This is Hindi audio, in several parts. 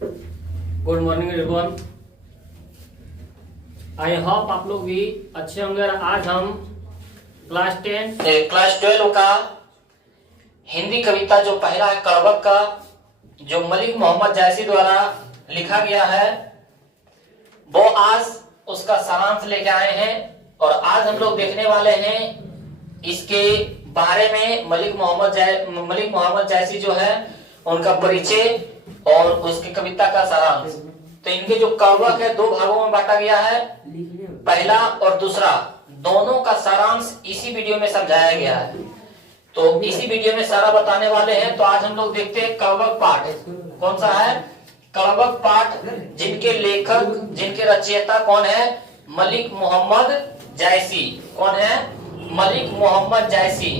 Good morning everyone. I hope आप लोग भी अच्छे होंगे। आज हम क्लास 12 का हिंदी कविता जो पहला है कड़वक का, जो मलिक मोहम्मद जायसी द्वारा लिखा गया है, वो आज उसका सारांश लेके आए हैं। और आज हम लोग देखने वाले हैं इसके बारे में मलिक मोहम्मद जायसी जो है उनका परिचय और उसकी कविता का सारांश। तो इनके जो कड़वक है दो भागों में बांटा गया है, पहला और दूसरा, दोनों का सारांश इसी वीडियो में समझाया गया है। तो इसी वीडियो में सारा बताने वाले हैं। तो आज हम लोग देखते हैं कड़वक पाठ कौन सा है। कड़वक पाठ जिनके लेखक, जिनके रचयिता कौन है? मलिक मोहम्मद जायसी। कौन है? मलिक मोहम्मद जायसी,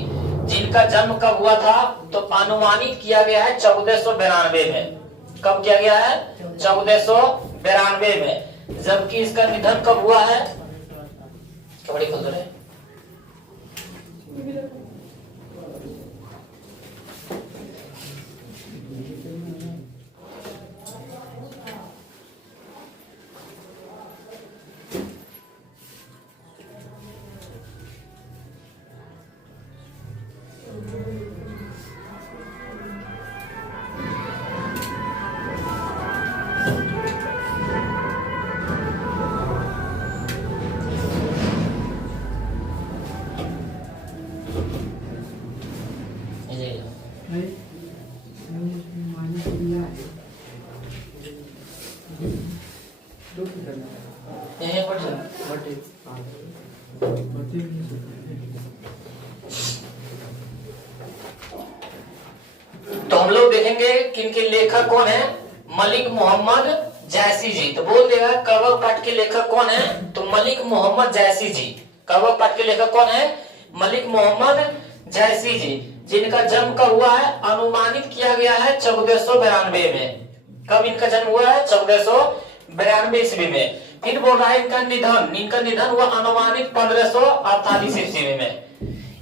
जिनका जन्म कब हुआ था? तो अनुमानित किया गया है 1492 में। कब किया गया है? 1492 में। जबकि इसका निधन कब हुआ है? कबड्डी खोल दो रे। तो हम लोग देखेंगे कि इनके लेखक कौन है? मलिक मोहम्मद जायसी जी। तो बोल देगा कड़वक पाठ के लेखक कौन है? तो मलिक मोहम्मद जायसी जी। कड़वक पाठ के लेखक कौन है? मलिक मोहम्मद जायसी जी, जिनका जन्म कब हुआ है? अनुमानित किया गया है 1492 में। कब इनका जन्म हुआ है? 1492 ईस्वी में। फिर बोल रहा है इनका निधन हुआ अनुमानित 1548 ईस्वी में।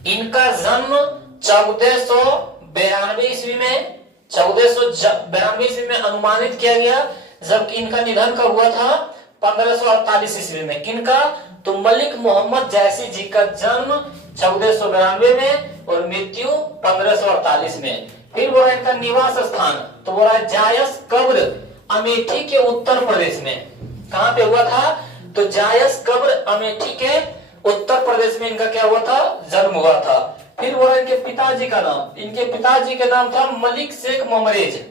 इनका जन्म 1492 ईस्वी में, 1492 ईस्वी में अनुमानित किया गया, जबकि इनका निधन कब हुआ था? 1548 ईस्वी में। किनका? तो मलिक मोहम्मद जायसी जी का जन्म 1492 में और मृत्यु 1548 में। फिर बोला इनका निवास स्थान, तो बोला जायस कब्र अमेठी के उत्तर प्रदेश में। कहां पे हुआ था? तो जायस कब्र अमेठी के उत्तर प्रदेश में इनका क्या हुआ था? जन्म हुआ था। फिर बोला इनके पिताजी का नाम, इनके पिताजी का नाम था मलिक शेख ममरेज।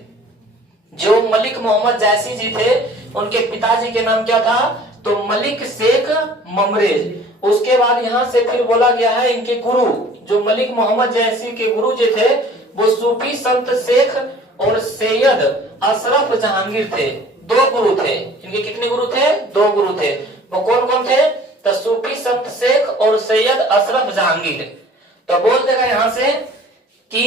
जो मलिक मोहम्मद जायसी जी थे उनके पिताजी के नाम क्या था? तो मलिक शेख ममरेज। उसके बाद यहाँ से फिर बोला गया है इनके गुरु, जो मलिक मोहम्मद जायसी के गुरु जो थे वो सूफी संत शेख और सैयद अशरफ जहांगीर थे। दो गुरु थे इनके। कितने गुरु थे? दो गुरु थे। वो कौन कौन थे? तो सूफी संत शेख और सैयद अशरफ जहांगीर। तो बोल देगा यहाँ से कि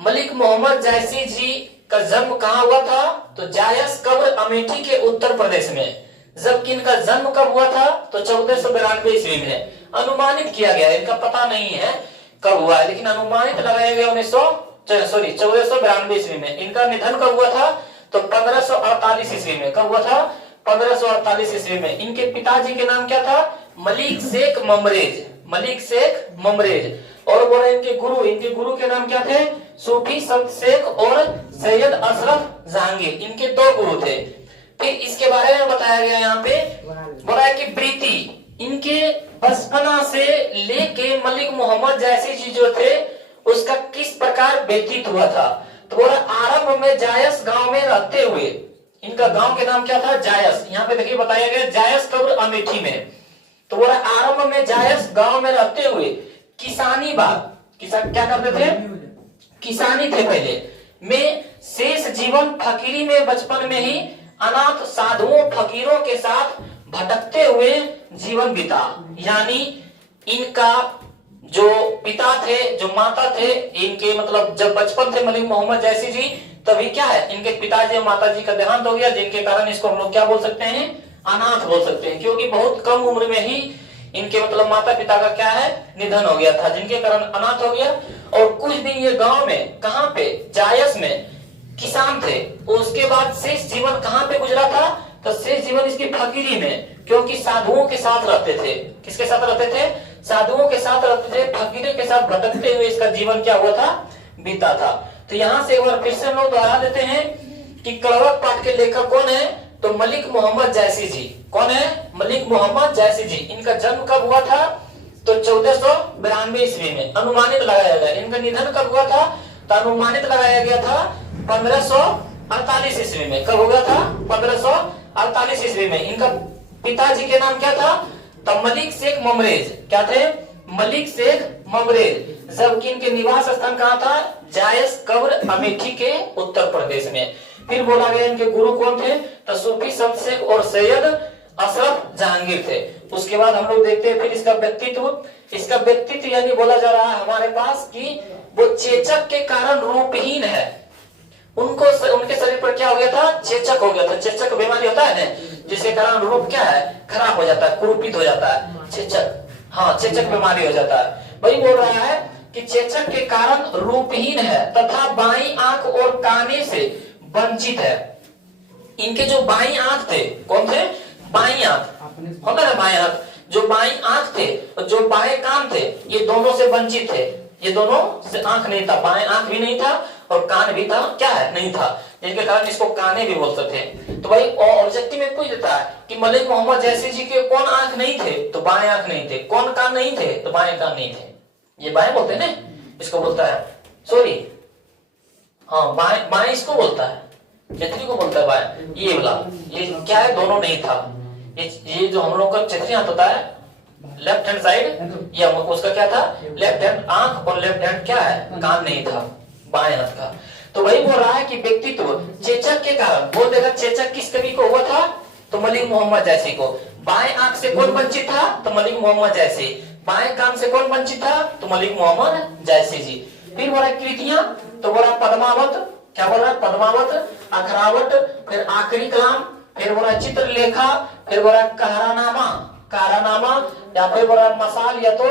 मलिक मोहम्मद जायसी जी का जन्म कहाँ हुआ था? तो जायस कब्र अमेठी के उत्तर प्रदेश में। जबकि इनका जन्म कब हुआ था? तो 1492 ईस्वी में। अनुमानित किया गया, इनका पता नहीं है कब हुआ है, लेकिन अनुमानित लगाया गया 1492 ईस्वी में। इनका निधन कब हुआ था? तो 1548 ईस्वी में। कब हुआ था? 1548 ईस्वी में। इनके पिताजी के नाम क्या था? मलिक शेख ममरेज। मलिक शेख ममरेज। और बोला इनके गुरु के नाम क्या थे? सूफी संत शेख और सैयद अशरफ जहांगीर। इनके दो गुरु थे। फिर इसके बारे में बताया गया यहाँ पे, बोला है कि प्रीति इनके बचपना से लेके मलिक मोहम्मद जायसी जी जो थे उसका किस प्रकार व्यतीत हुआ था। तो बोला आरंभ में जायस गांव में रहते हुए, इनका गांव के नाम क्या था? जायस। यहाँ पे देखिए बताया गया जायस कब्र अमेठी में। तो बोला आरंभ में जायस गांव में रहते हुए किसानी बात, क्या करते थे? किसानी थे पहले में। शेष जीवन फकीरी में बचपन में ही अनाथ साधुओं फकीरों के साथ भटकते हुए जीवन बीता। यानी इनका जो पिता थे, जो माता थे, इनके मतलब जब बचपन थे मलिक मोहम्मद जायसी जी, तभी क्या है इनके पिताजी और माताजी का देहांत हो गया, जिनके कारण इसको हम लोग क्या बोल सकते हैं? अनाथ बोल सकते हैं। क्योंकि बहुत कम उम्र में ही इनके मतलब माता पिता का क्या है? निधन हो गया था, जिनके कारण अनाथ हो गया। और कुछ दिन ये गांव में, कहां पे? जायस में किसान थे। उसके बाद शेष जीवन कहाँ पे गुजरा था? तो शेष जीवन इसकी फकीरी में, क्योंकि साधुओं के साथ रहते थे। किसके साथ रहते थे? साधुओं के साथ रहते थे, फकीरों के साथ भटकते हुए इसका जीवन क्या हुआ था? बीता था। तो यहाँ से एक बार फिर से हम लोग दोहरा देते हैं कि कड़वक पाठ के लेखक कौन है? तो मलिक मोहम्मद जायसी जी। कौन है? मलिक मोहम्मद जायसी जी। इनका जन्म कब हुआ था? तो 1492 ईस्वी में अनुमानित लगाया गया। इनका निधन कब हुआ था? तो अनुमानित लगाया गया था 1548 ईस्वी में। कब हो गया था? 1548 ईस्वी में। इनका पिताजी के नाम क्या था? तो मलिक शेख ममरेज। क्या थे? मलिक शेख ममरेज। जबकि इनके निवास स्थान कहाँ था? जायस कब्र अमेठी के उत्तर प्रदेश में। फिर बोला गया इनके गुरु कौन थे? तो सूफी संत शेख और सैयद अशरफ जहांगीर थे। उसके बाद हम लोग देखते हैं फिर इसका व्यक्तित्व। इसका व्यक्तित्व यानी बोला जा रहा है हमारे पास कि वो चेचक के कारण रूपहीन है। उनको उनके शरीर पर क्या हो गया था? चेचक हो गया था। चेचक बीमारी होता है ना, जिसके कारण रूप क्या है? खराब हो जाता है, कुरूपित हो जाता है। चेचक, हाँ चेचक बीमारी हो जाता है। वही बोल रहा है कि चेचक के कारण रूपहीन है तथा बाईं आंख और काने से वंचित है। इनके जो बाईं आंख थे, कौन थे? बाईं आंख होता है, बाईं आंख। जो बाईं आंख थे और जो बाएं कान थे, ये दोनों से वंचित थे। ये दोनों से आंख नहीं था, बाएं आंख भी नहीं था और कान भी था, क्या है? नहीं था, जिनके कारण इसको काने भी बोलते थे। तो भाई ऑब्जेक्टिव में पूछ देता है कि मलिक मोहम्मद जैसी जी के कौन आंख नहीं थे? तो बाएं आंख नहीं थे। कौन कान नहीं थे? तो बाएं कान नहीं थे। ये बाएं बोलते हैं ना, इसको बोलता है, सॉरी हाँ बाएं इसको बोलता है, चेत्री को बोलता है बाएं। ये वाला ये क्या है? दोनों नहीं था। ये जो हम लोग का चेत्री हाथ होता है, लेफ्ट हैंड साइड, ये उसका क्या था? लेफ्ट हैंड आंख और लेफ्ट हैंड क्या है? कान नहीं था, बाएं हाथ का। तो वही बोल रहा है कि व्यक्तित्व चेचक के कारण। बोल देगा चेचक किस कवि को हुआ था? तो मलिक मोहम्मद जैसी को। बाएं आंख से कौन वंचित था? तो मलिक मोहम्मद जैसी। बाएं कान से कौन वंचित था? तो मलिक मोहम्मद जैसी जी। फिर बोला कृतियां, तो बोला पद्मावत, क्या बोल रहा है? पद्मावत, अखरावट, फिर आखिरी कलाम, फिर बोला चित्रलेखा, फिर बोला कहरानामा, कारानामा, या फिर बोला मसाल या तो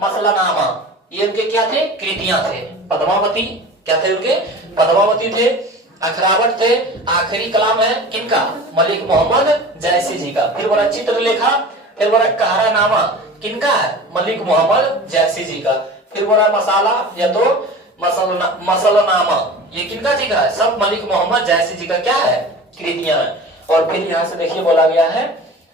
मसलानामा। ये उनके क्या थे? कृतियां थे। पद्मावती क्या थे? उनके पद्मावती थे, अखरावट थे, आखिरी कलाम है किनका? मलिक मोहम्मद जैसी जी का। फिर बोला चित्रलेखा, फिर बोला कहरानामा किनका है? मलिक मोहम्मद जैसी जी का। फिर बोला मसाला या तो मसलनामा, ये किनका जी का है? सब मलिक मोहम्मद जैसी जी का क्या है? कृतियां है। और फिर यहाँ से देखिए बोला गया है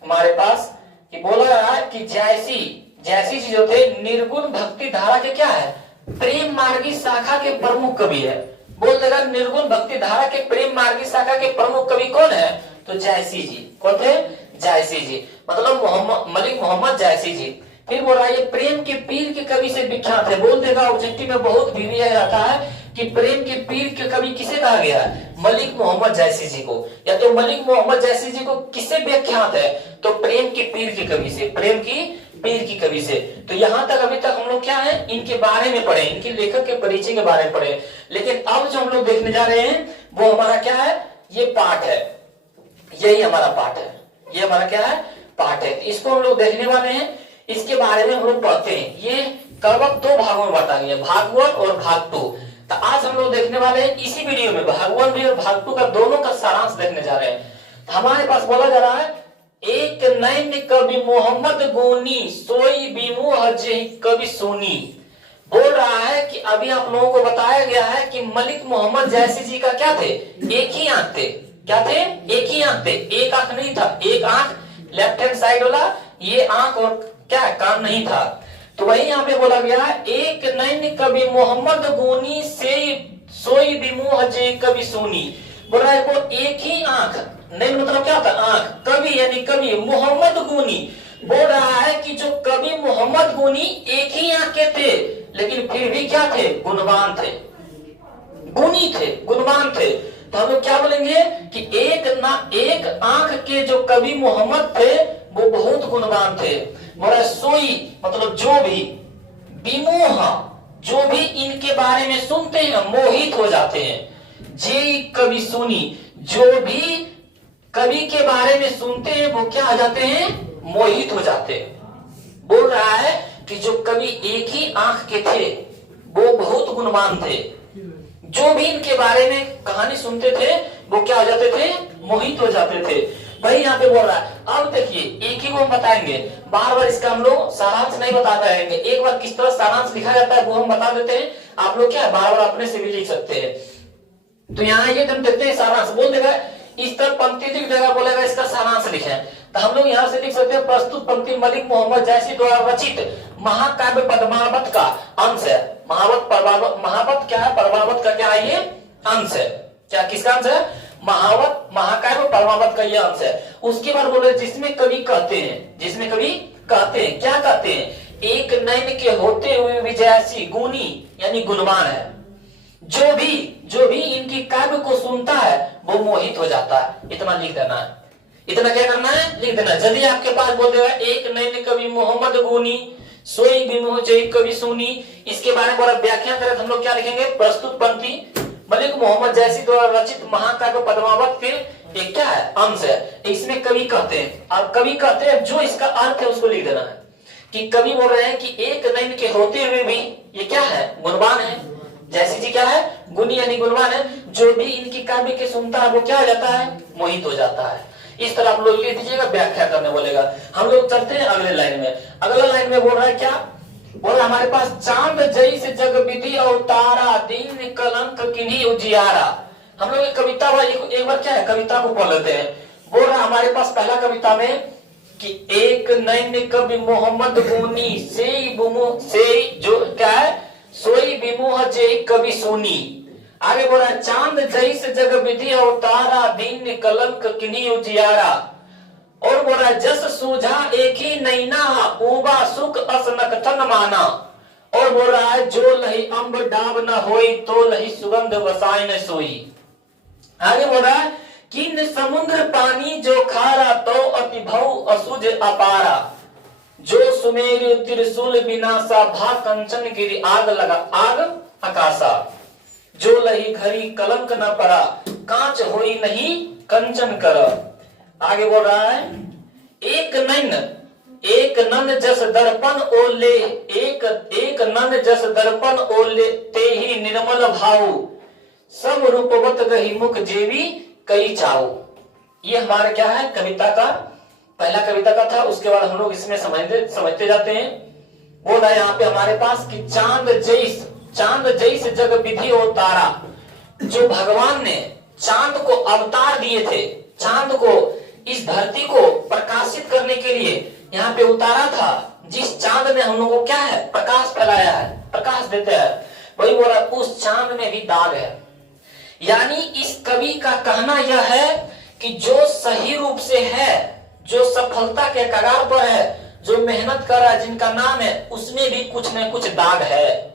हमारे पास कि बोला रहा है कि जैसी जी जो थे निर्गुण भक्ति धारा के क्या है? प्रेम मार्गी शाखा के प्रमुख कवि है। बोल देगा निर्गुण भक्ति धारा के प्रेम मार्गी शाखा के प्रमुख कवि कौन है? तो जैसी जी। कौन थे? जैसी जी, मतलब मलिक मोहम्मद जैसी जी। फिर बोल रहा है ये प्रेम के पीर के कवि से विख्यात है। बोल देगा ऑब्जेक्टिव में बहुत भी रहता है कि प्रेम के पीर के कवि किसे कहा गया है? मलिक मोहम्मद जैसी जी को। या तो मलिक मोहम्मद जैसी जी को किससे विख्यात है? तो प्रेम के पीर के कवि से, प्रेम की पीर की कवि से। तो यहाँ तक अभी तक हम लोग क्या है? इनके बारे में पढ़े, इनके लेखक के परिचय के बारे में पढ़े। लेकिन अब जो हम लोग देखने जा रहे हैं वो हमारा क्या है? ये पाठ है, यही हमारा पाठ है। ये हमारा क्या है? पाठ है। इसको हम लोग देखने वाले हैं, इसके बारे में हम लोग पढ़ते हैं। ये कड़वक दो भागों में बांटा गया, भाग 1 और भाग 2। तो आज हम लोग देखने वाले हैं इसी वीडियो में भाग 1 भी और भाग 2 का दोनों का सारांश देखने जा रहे हैं। हमारे पास बोला जा रहा है एक नैन कवि मोहम्मद गोनी सोई बिमुह जेहि कवि सोनी। बोल रहा है कि अभी आप लोगों को बताया गया है कि मलिक मोहम्मद जैसी जी का क्या थे? एक ही आंख थे। क्या थे? एक ही आंख थे, एक आंख नहीं था। एक आंख लेफ्ट हैंड साइड वाला, ये आंख और क्या कान नहीं था। तो वही यहाँ पे बोला गया है एक नैन कवि मोहम्मद गोनी से सोई बिमुह जे कवि सोनी। बोल रहा है वो एक ही आंख, नैन मतलब क्या था? आंख, कवि यानी कवि मोहम्मद गोनी। बोल रहा है कि जो कवि मोहम्मद गोनी एक ही आंख के थे, लेकिन फिर भी क्या थे? गुणवान थे, गुणी थे, गुणवान थे। तो हम लोग क्या बोलेंगे कि एक आंख के जो कवि मोहम्मद थे वो बहुत गुणवान थे। बोला सोई मतलब जो भी, विमोह जो भी इनके बारे में सुनते हैं मोहित हो जाते हैं। जे कवि सुनी, जो भी कवि के बारे में सुनते हैं वो क्या हो जाते हैं? मोहित हो जाते हैं। बोल रहा है कि जो कवि एक ही आंख के थे वो बहुत गुणवान थे, जो भी इनके बारे में कहानी सुनते थे वो क्या हो जाते थे, मोहित हो जाते थे। भाई यहाँ पे बोल रहा है। अब देखिए एक ही को हम बताएंगे, बार बार इसका हम लोग सारांश नहीं बताते रहेंगे, एक बार किस तरह सारांश लिखा जाता है वो हम बता देते हैं, आप लोग क्या बार बार अपने से भी लिख सकते हैं। तो यहाँ ये हम देखते हैं सारांश बोल देगा, इस तरह पंक्ति की जगह बोलेगा इसका सारांश लिखे, तो हम लोग यहाँ से लिख सकते हैं प्रस्तुत पंक्ति मलिक मोहम्मद जैसी द्वारा रचित महाकाव्य पद्मावत का अंश है। महावत क्या है, पद्मावत का क्या है, ये अंश है। क्या किसका अंश है, महावत महाकाव्य पद्मावत का ये अंश है। उसके बाद बोले जिसमें कवि कहते हैं, जिसमें कवि कहते हैं, क्या कहते हैं, एक नयन के होते हुए विजयासी गुणी यानी गुणवान है। जो भी इनकी काव्य को सुनता है वो मोहित हो जाता है। इतना लिख देना है, इतना क्या करना है, लिख देना। यदि आपके पास बोल देगा एक नयन कवि मोहम्मद गुनी सोई बिमोह जय कवि सुनी, इसके बारे में बड़ा व्याख्या करें तो हम लोग क्या लिखेंगे, प्रस्तुत पंक्ति मलिक मोहम्मद जैसी द्वारा रचित महाकाव्य पद्मावत के एक क्या है, अंश है। इसमें कवि कहते हैं, अब कवि कहते हैं जो इसका अर्थ है उसको लिख देना है कि कवि बोल रहे हैं कि एक नयन के होते हुए भी ये क्या है, गुणवान है। जैसी जी क्या है, गुणी यानी गुणवान है। जो भी इनकी काव्य के सुनता है वो क्या हो जाता है, मोहित हो जाता है। इस तरह आप लोग लिख दीजिएगा, व्याख्या करने बोलेगा। हम लोग चलते हैं अगले लाइन में। अगला लाइन में बोल रहा है क्या, बोल रहा हमारे पास चांद जैसे जग विधि अवतारा दीन कलंक किन्हीं उजियारा। हम लोग एक कविता एक बार क्या है, कविता को पढ़ लेते हैं। बोल रहा हमारे पास पहला कविता में कि एक नयन कवि मोहम्मद गुनी से जो क्या है, सोई विमोह जय कवि सोनी। आगे बोला चांद जैसे जग विधि अवतारा दीन कलंक किन्हीं उजियारा। और बोला जस सूझा एक ही नैना ऊबा सुख असनकथन माना। और बोल रहा है जो लही अम्ब डाब न होई तो लही सुगंध वसाई न सोई। आगे बोल रहा है किन समुद्र पानी जो खारा तो अति भव असुज अपारा। जो सुमेरु त्रिशूल विनाशा भा कंचन गिरी आग लगा आग आकाशा। जो लही घरी कलंक न पड़ा कांच होई नहीं कंचन कर। आगे बोल रहा है एक नन जस दर्पण ओले एक नन जस दर्पण ओले ते ही निर्मल भाव सब रूपवत गही मुख जेवी कई चाओ। ये हमारा क्या है, कविता का पहला कविता का था। उसके बाद हम लोग इसमें समझते जाते हैं। बोल रहा है यहाँ पे हमारे पास कि चांद जैसे जग विधि और तारा। जो भगवान ने चांद को अवतार दिए थे, चांद को इस धरती को प्रकाशित करने के लिए यहाँ पे उतारा था। जिस चांद ने हम लोगों को क्या है, प्रकाश फैलाया है, प्रकाश देते हैं, वही बोला उस चांद में भी दाग है। यानी इस कवि का कहना यह है कि जो सही रूप से है, जो सफलता के कगार पर है, जो मेहनत कर रहा है, जिनका नाम है, उसमें भी कुछ न कुछ दाग है,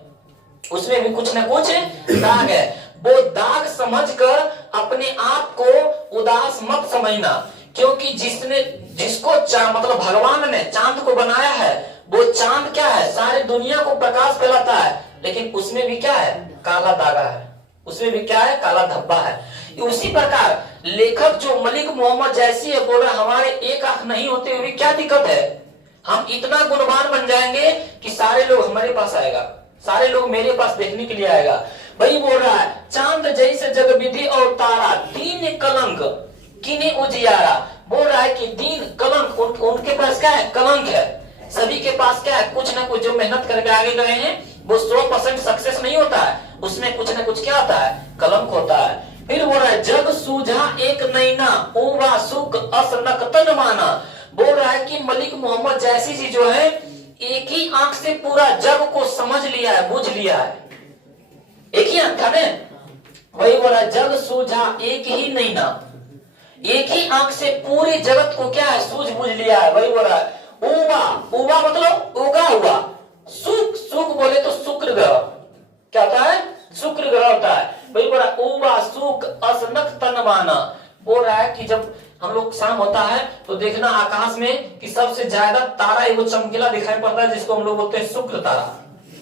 उसमें भी कुछ न कुछ दाग है। वो दाग समझकर अपने आप को उदास मत समझना, क्योंकि जिसको मतलब भगवान ने चांद को बनाया है, वो चांद क्या है, सारे दुनिया को प्रकाश फैलाता है, लेकिन उसमें भी क्या है, काला दागा है, उसमें भी क्या है, काला धब्बा है। उसी प्रकार लेखक जो मलिक मोहम्मद जैसी है, बोल रहा हमारे एक आंख नहीं होते हुए क्या दिक्कत है, हम इतना गुणवान बन जाएंगे कि सारे लोग हमारे पास आएगा, सारे लोग मेरे पास देखने के लिए आएगा। वही बोल रहा है चांद जैसे जग विधि और तारा दीन कलंक किन्हीं उजियारा। बोल रहा है कि दीन कलंक उनके पास क्या है, कलंक है। सभी के पास क्या है, कुछ ना कुछ जो मेहनत करके आगे गए हैं वो 100% सक्सेस नहीं होता है, उसमें कुछ ना कुछ क्या होता है, कलंक होता है। फिर बोल रहा है जग सूझा एक नैना ऊबा सुख असनकतन माना। बोल रहा है कि मलिक मोहम्मद जैसी जी जो है एक ही आंख से पूरा जग को समझ लिया है, बुझ लिया है, एक ही आंख था ना। वही बोला जग सूझा एक ही नैना, एक ही आंख से पूरे जगत को क्या है, सूझ बुझ लिया है। वही बोल रहा है उबा मतलब उगा हुआ, सुख बोले तो शुक्र ग्रह क्या होता है, शुक्र ग्रह होता है। वही बोल रहा उबा सुख असनक तन माना। बोल रहा है कि जब हम लोग शाम होता है तो देखना आकाश में कि सबसे ज्यादा तारा एगो चमकीला दिखाई पड़ता है, जिसको हम लोग बोलते हैं शुक्र तारा।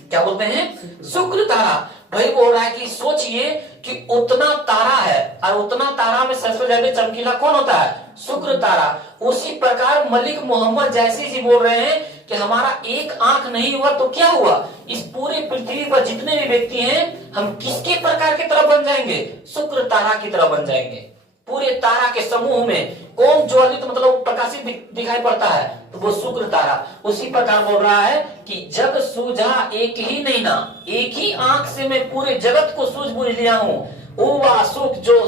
क्या बोलते हैं, शुक्र तारा। वही बोल रहा है कि सोचिए कि उतना तारा है और उतना तारा में सबसे ज्यादा चमकीला कौन होता है? शुक्र तारा। उसी प्रकार मलिक मोहम्मद जैसी जी बोल रहे हैं कि हमारा एक आंख नहीं हुआ तो क्या हुआ, इस पूरी पृथ्वी पर जितने भी व्यक्ति हैं हम किसके प्रकार की तरह बन जाएंगे? शुक्र तारा की तरह बन जाएंगे। पूरे तारा के समूह में कौन ज्वलित मतलब प्रकाशित दिखाई पड़ता है? तो वो शुक्र तारा। उसी प्रकार बोल रहा है कि जग सूझा एक ही नहीं ना, एक ही आंख से मैं पूरे जगत को सूझ बूझ लिया हूँ। उवा सुख, जो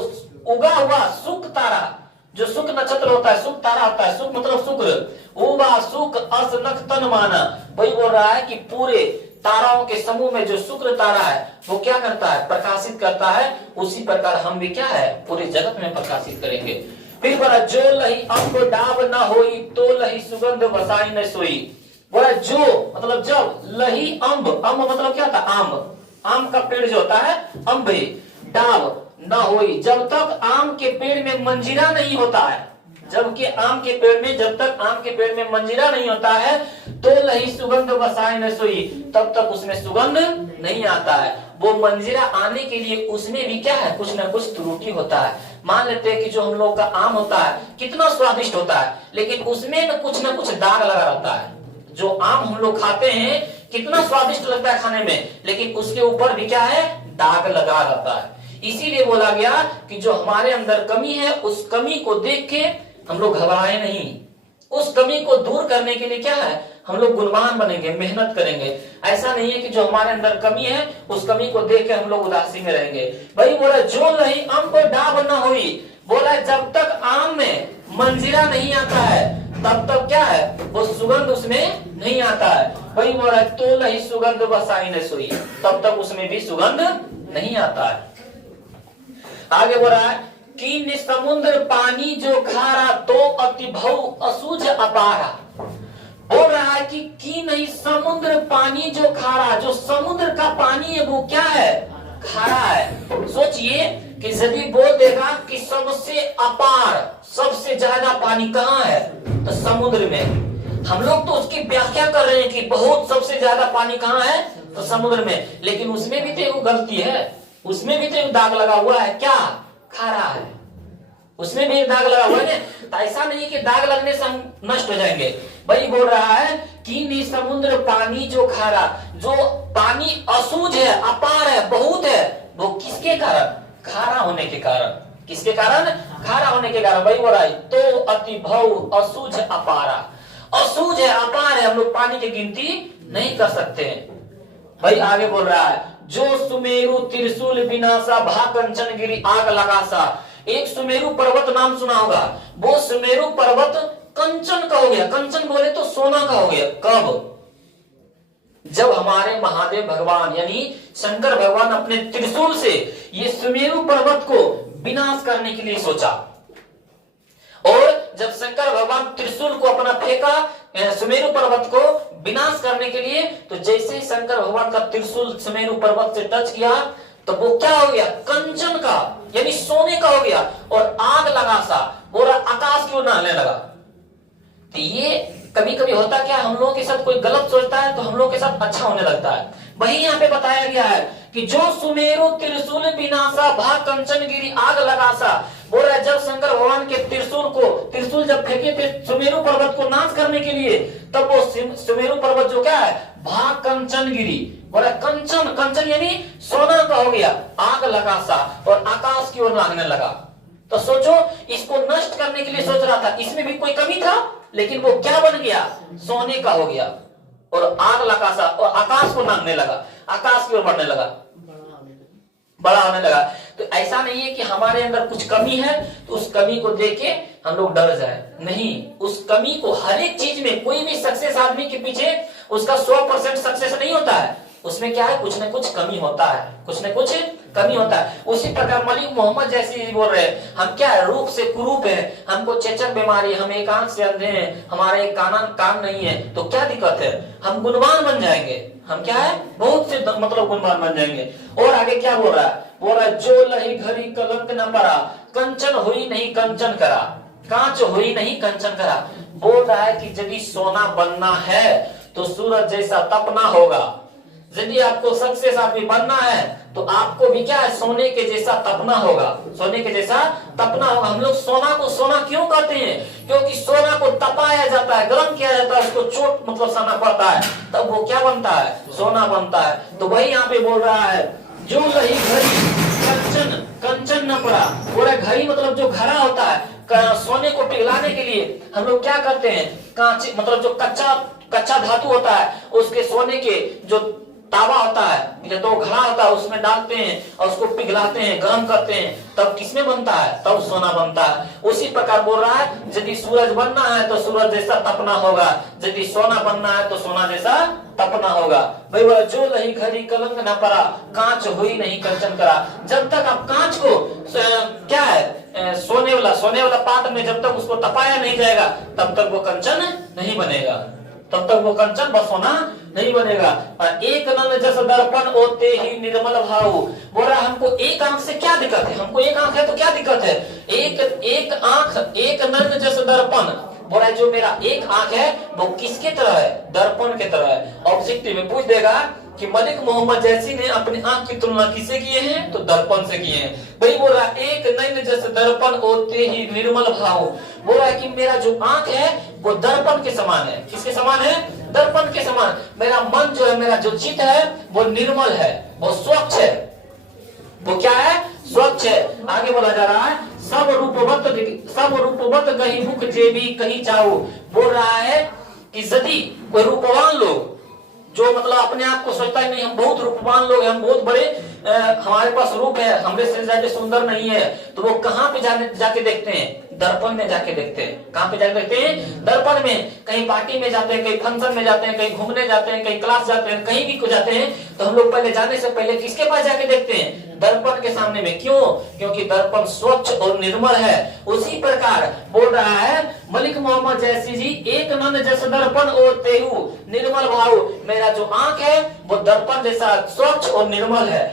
उगा हुआ सुख तारा, जो सुख नक्षत्र होता है, सुख तारा होता है, सुख मतलब शुक्र। उवा सुख असनख तन माना। वही बोल रहा है कि पूरे ताराओं के समूह में जो शुक्र तारा है वो क्या करता है? प्रकाशित करता है। उसी प्रकार हम भी क्या है? पूरे जगत में प्रकाशित करेंगे। फिर बोला जो लही अंब डाब न होई तो लही सुगंध वसाई न सोई। बोला जो मतलब जब, लही अंब, अंब मतलब क्या था? आम। आम का पेड़ जो होता है अंब, डाब न होई, जब तक आम के पेड़ में मंजीरा नहीं होता है, जबकि आम के पेड़ में, जब तक आम के पेड़ में मंजीरा नहीं होता है तो लही सुगंध वसाई न सोई, तब तक उसमें सुगंध नहीं आता है। वो मंजीरा आने के लिए उसमें भी क्या है? कुछ ना कुछ त्रुटि होता है। मान लेते हैं कि जो हम लोग का आम होता है कितना स्वादिष्ट होता है, लेकिन उसमें ना कुछ दाग लगा रहता है। जो आम हम लोग खाते हैं कितना स्वादिष्ट लगता है खाने में, लेकिन उसके ऊपर भी क्या है? दाग लगा रहता है। इसीलिए बोला गया कि जो हमारे अंदर कमी है उस कमी को देख के हम लोग घबराए नहीं। उस कमी को दूर करने के लिए क्या है? हम लोग गुणवान बनेंगे, मेहनत करेंगे। ऐसा नहीं है कि जो हमारे अंदर कमी है उस कमी को देख के हम लोग उदासी में रहेंगे। भाई बोला जो नहीं आम पर डाब न हुई, बोला जब तक आम में मंजीरा नहीं आता है तब तक क्या है? वो सुगंध उसमें नहीं आता है। वही बोला तो लही सुगंध बसाई न सोई, तब तक उसमें भी सुगंध नहीं आता है। आगे बोल रहा है कि समुद्र पानी जो खारा तो अति भव असूझ अपारा। बोल रहा है कि नहीं समुद्र पानी जो खारा, जो समुद्र का पानी है वो क्या है? खारा है। सोचिए कि यदि बोल देगा कि सबसे अपार, सबसे ज्यादा पानी कहाँ है? तो समुद्र में। हम लोग तो उसकी व्याख्या कर रहे हैं कि बहुत सबसे ज्यादा पानी कहाँ है? तो समुद्र में। लेकिन उसमें भी तो एक गलती है, उसमें भी तो एक दाग लगा हुआ है। क्या? खारा है। उसमें भी एक दाग लगा हुआ है। तो ऐसा नहीं कि दाग लगने से हम नष्ट हो जाएंगे। वही बोल रहा है कि समुद्र पानी जो खारा, जो पानी असूझ है, अपार है, बहुत है, वो किसके कारण? खारा होने के कारण। किसके कारण? खारा होने के कारण। वही बोल रहा है तो अति भव असूझ अपारा। असूझ है, अपार है, हम लोग पानी की गिनती नहीं कर सकते हैं। भाई आगे बोल रहा है जो सुमेरु त्रिशूल विनाशा भा कंचन गिरी आग लगासा। एक सुमेरु पर्वत नाम सुना होगा, वो सुमेरु पर्वत कंचन का हो गया। कंचन बोले तो सोना का हो गया। कब? जब हमारे महादेव भगवान यानी शंकर भगवान अपने त्रिशूल से ये सुमेरु पर्वत को विनाश करने के लिए सोचा। और जब शंकर भगवान त्रिशूल को अपना फेंका सुमेरु पर्वत को विनाश करने के लिए, तो जैसे ही शंकर भगवान का त्रिशूल सुमेरु पर्वत से टच किया तो वो क्या हो गया? कंचन का यानी सोने का हो गया। और आग लगा सा, बोला आकाश की ओर नहाने लगा। तो ये कभी कभी होता क्या, हम लोगों के साथ कोई गलत सोचता है तो हम लोगों के साथ अच्छा होने लगता है। वही यहाँ पे बताया गया है कि जो सुमेरु त्रिशूल विनाशा भा कंचन गिरी आग लगासा। बोल रहा है जब शंकर भगवान के त्रिशूल जब फेंके थे सुमेरु पर्वत को नाश करने के लिए, तब वो सुमेरु पर्वत जो क्या है? भा कंचन गिरी। बोला कंचन, कंचन यानी सोना का हो गया। आग लगासा और आकाश की ओर नागने लगा। तो सोचो, इसको नष्ट करने के लिए सोच रहा था, इसमें भी कोई कमी था, लेकिन वो क्या बन गया? सोने का हो गया। और आग लगासा और आकाश को नागने लगा, आकाश की ओर बढ़ने लगा, बड़ा होने लगा। तो ऐसा नहीं है कि हमारे अंदर कुछ कमी है तो उस कमी को देख के हम लोग डर जाए। नहीं, उस कमी को हर एक चीज में, कोई भी सक्सेस आदमी के पीछे उसका 100% सक्सेस नहीं होता है। उसमें क्या है? कुछ न कुछ कमी होता है, कुछ न कुछ कमी होता है। उसी प्रकार मलिक मोहम्मद जैसे बोल रहे हैं, हम क्या है? रूप से कुरूप है, हमको चेचक बीमारी, हम एक आंख से अंधे हैं, हमारे एक कान नहीं है, तो क्या दिक्कत है? हम गुणवान बन जाएंगे। हम क्या है? बहुत से मतलब गुणवान बन जाएंगे। और आगे क्या बोल रहा है? बोल रहा है जो लही घड़ी कलंक न पड़ा, कंचन हुई नहीं कंचन करा, कांच हुई नहीं कंचन करा। बोल रहा है कि यदि सोना बनना है तो सूरज जैसा तपना होगा, यदि आपको सक्सेस आदमी बनना है तो आपको भी क्या है, सोने के जैसा तपना होगा, सोने के जैसा तपना होगा। हम लोग सोना को सोना क्यों कहते हैं? क्योंकि सोना को तपाया जाता है, गर्म किया जाता है, उसको चोट मतलब सना पड़ता है, तब वो क्या बनता है, सोना बनता है। तो वही यहाँ पे बोल रहा है, जो रही घड़ी कंचन, कंचन न पड़ा। बोला घड़ी मतलब जो घड़ा होता है, सोने को पिघलाने के लिए हम लोग क्या करते हैं, कांच मतलब जो कच्चा धातु होता है, उसके सोने के जो तावा होता है, तो घड़ा होता है, उसमें डालते हैं और उसको पिघलाते हैं, गर्म करते हैं, तब किसमें बनता है, तब सोना बनता है। उसी प्रकार बोल रहा है, यदि सूरज बनना है तो सूरज जैसा तपना होगा, यदि सोना बनना है तो सोना जैसा तपना होगा। भाई बोला, जो लही घड़ी कलंक न पड़ा, कांच हुई नहीं कंचन करा। जब तक आप कांच को क्या है, सोने वाला पात्र में जब तक उसको तपाया नहीं जाएगा, तब तक वो कंचन नहीं बनेगा, तब तक वो कंचन व सोना नहीं बनेगा। और एक नन जस दर्पण ओते ही निर्मल भाव। बोला हमको एक आंख से क्या दिक्कत है, हमको एक आंख है तो क्या दिक्कत है, एक आंख, एक नन जस दर्पण। बोला जो मेरा एक आंख है वो किसके तरह है, दर्पण के तरह है। ऑब्जेक्टिव में पूछ देगा कि मलिक मोहम्मद जैसी ने अपनी आंख की तुलना किससे किए हैं, तो दर्पण से किए हैं। भाई बोल रहा एक नैन जैसे दर्पण होते ही निर्मल भाव। बोल रहा है कि मेरा जो आंख है वो दर्पण के समान है। किसके समान है, दर्पण के समान। मेरा मन जो है, मेरा जो चित्त है वो निर्मल है, वो स्वच्छ है। वो क्या है, स्वच्छ है। आगे बोला जा रहा है, सब रूपवत कहीं मुख जेबी कहीं चाहो। बोल रहा है कि यदि कोई रूपवान लोग जो मतलब अपने आप को सोचता है नहीं हम बहुत रूपवान लोग हैं, हम बहुत बड़े हमारे पास रूप है, हमरे से ज्यादा सुंदर नहीं है, तो वो कहाँ पे जाके देखते हैं, दर्पण में जाके देखते हैं। कहाँ पे जाके देखते हैं, दर्पण में। कहीं पार्टी में जाते हैं, कहीं फंक्शन में जाते हैं, कहीं घूमने जाते हैं, कहीं क्लास जाते हैं, कहीं भी को जाते हैं, तो हम लोग पहले जाने से पहले किसके पास जाके देखते हैं, दर्पण के सामने में। क्यों? क्योंकि दर्पण स्वच्छ और निर्मल है। उसी प्रकार बोल रहा है मलिक मोहम्मद जैसी जी, एक नन जस दर्पण और तेहु निर्मल भाव। मेरा जो आंख है वो दर्पण जैसा स्वच्छ और निर्मल है।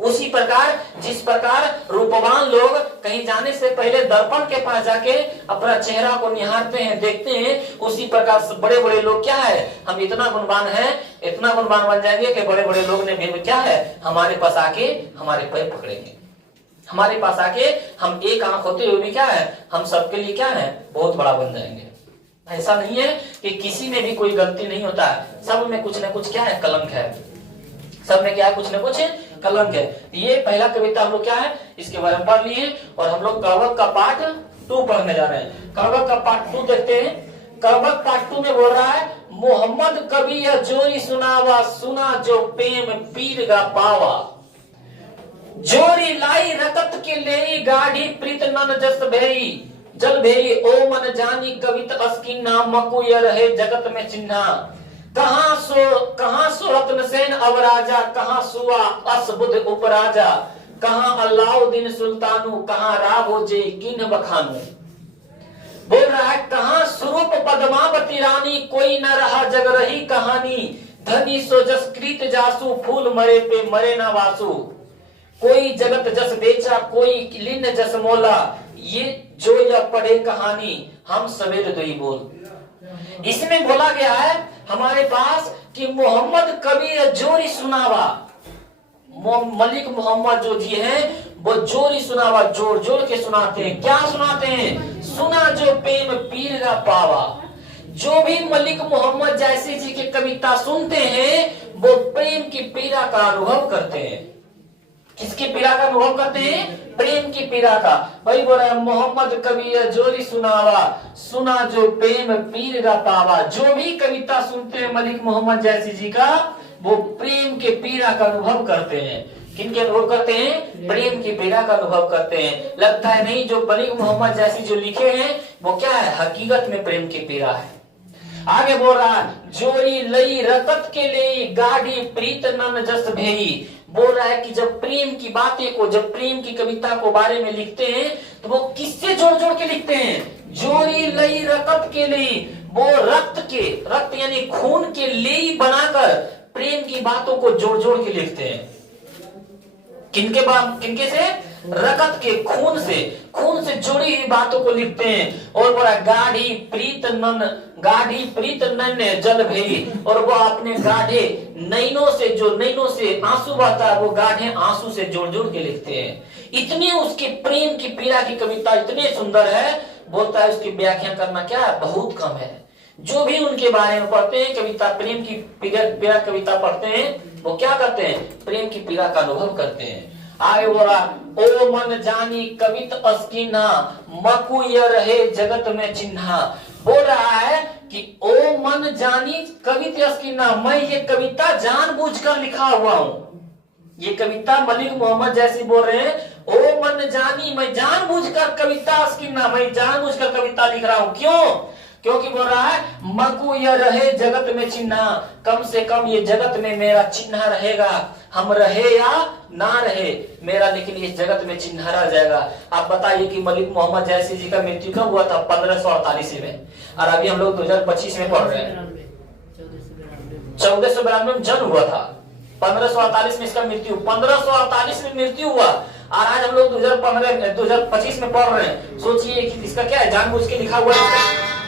उसी प्रकार जिस प्रकार रूपवान लोग कहीं जाने से पहले दर्पण के पास जाके अपना चेहरा को निहारते हैं, देखते हैं, उसी प्रकार बड़े बड़े लोग क्या है, हम इतना गुणवान हैं, इतना गुणवान बन जाएंगे कि बड़े बड़े लोग ने भी क्या है, हमारे पास आके हमारे पैर पकड़ेंगे, हमारे पास आके हम एक आंख होते हुए भी क्या है, हम सबके लिए क्या है, बहुत बड़ा बन जाएंगे। ऐसा नहीं है कि किसी में भी कोई गलती नहीं होता है, सब में कुछ न कुछ क्या है, कलंक है, सब में क्या है, कुछ न कुछ कलंक है। ये पहला कविता हम लोग क्या है, इसके बारे में पढ़ लिए और हम लोग कवक का पाठ 2 पढ़ने जा रहे हैं। कवक का पाठ 2 देखते हैं। कवक पाठ 2 में बोल रहा है, मोहम्मद कवि जोरी सुनावा, सुना जो प्रेम पीर गा पावा। जोरी लाई रकत के ले गाढ़ी प्रीत नन जस भई, जल भई ओ मन जानी कवित अस्किन्ना, मकुय रहे जगत में चिन्हा। कहाँ सो रत्न सेन अवराजा, कहाँ सुआ असबुद उपराजा, कहाँ अलाउद्दीन सुल्तानु, कहाँ राघो जे किन बखानु। बोल रहा है कहाँ स्वरूप पद्मावती रानी, कोई न रहा जग रही कहानी, धनी सो जस कृत जासु, फूल मरे पे मरे न वासु। कोई जगत जस बेचा, कोई लिन जस मोला, ये जो यह पढ़े कहानी, हम सवेर दोई बोल। इसमें बोला गया है हमारे पास कि मोहम्मद कबीर जोरी सुनावा, मलिक मोहम्मद जो जी हैं वो जोरी सुनावा, जोर जोर के सुनाते हैं। क्या सुनाते हैं? सुना जो प्रेम पीर का पावा। जो भी मलिक मोहम्मद जैसी जी की कविता सुनते हैं वो प्रेम की पीड़ा का अनुभव करते हैं। किसकी पीड़ा का अनुभव करते हैं? प्रेम की पीड़ा का। भाई बोल रहा है मोहम्मद कबीर जोरी सुनावा, सुना जो प्रेम पीर का पावा। जो भी कविता सुनते हैं मलिक मोहम्मद जैसी जी का, वो प्रेम के पीड़ा का अनुभव करते हैं। किनके अनुभव करते हैं? प्रेम की पीड़ा का अनुभव करते हैं। लगता है नहीं जो मलिक मोहम्मद जैसी जो लिखे हैं वो क्या है, हकीकत में प्रेम की पीड़ा है। आगे बोल रहा है, जोरी लई रकत के ले गाढ़ी प्रीत नन जस भेई। बोल रहा है कि जब प्रेम की बातें को, जब प्रेम की कविता को बारे में लिखते हैं तो वो किससे जोड़ जोड़ के लिखते हैं? जोरी लई रकत के लिए, वो रक्त के, रक्त यानी खून के लेई बनाकर प्रेम की बातों को जोड़ जोड़ के लिखते हैं। किनके से? रकत के खून से जुड़ी हुई बातों को लिखते हैं। और बोला गाढ़ी प्रीत नन्हे जल भई, और वो अपने गाढ़े नैनों से आंसू बहता है, वो गाढ़े आंसू से जोड़ जोड़ के लिखते हैं। इतनी उसके प्रेम की पीड़ा की कविता इतनी सुंदर है, बोलता है उसकी व्याख्या करना क्या है, बहुत कम है। जो भी उनके बारे में पढ़ते हैं कविता, प्रेम की पीड़ा कविता पढ़ते हैं, वो क्या करते हैं, प्रेम की पीड़ा का अनुभव करते हैं। आगे बोला ओ मन जानी कवित अस्किन्हा, मकु य रहे जगत में चिन्हा। बोल रहा है कि ओ मन जानी कवित अस्किन्हा, मैं ये कविता जानबूझकर लिखा हुआ हूँ। ये कविता मलिक मोहम्मद जैसी बोल रहे हैं, ओ मन जानी, मैं जानबूझकर कविता अस्किन्हा, मैं जानबूझकर कविता लिख रहा हूँ। क्यों? क्योंकि बोल रहा है मकु य रहे जगत में चिन्हा, कम से कम ये जगत में मेरा चिन्ह रहेगा, हम रहे या ना रहे मेरा, लेकिन इस जगत में चिन्ह रह जाएगा। आप बताइए कि मलिक मोहम्मद जैसी जी का मृत्यु कब हुआ था? 1548 में, और अभी हम लोग 2025 में पढ़ रहे हैं। 1492 में जन्म हुआ था, 1548 में इसका मृत्यु, 1548 में मृत्यु हुआ, और आज हम लोग 2025 में पढ़ रहे हैं। सोचिए कि इसका क्या है, जानबूझ के लिखा हुआ है।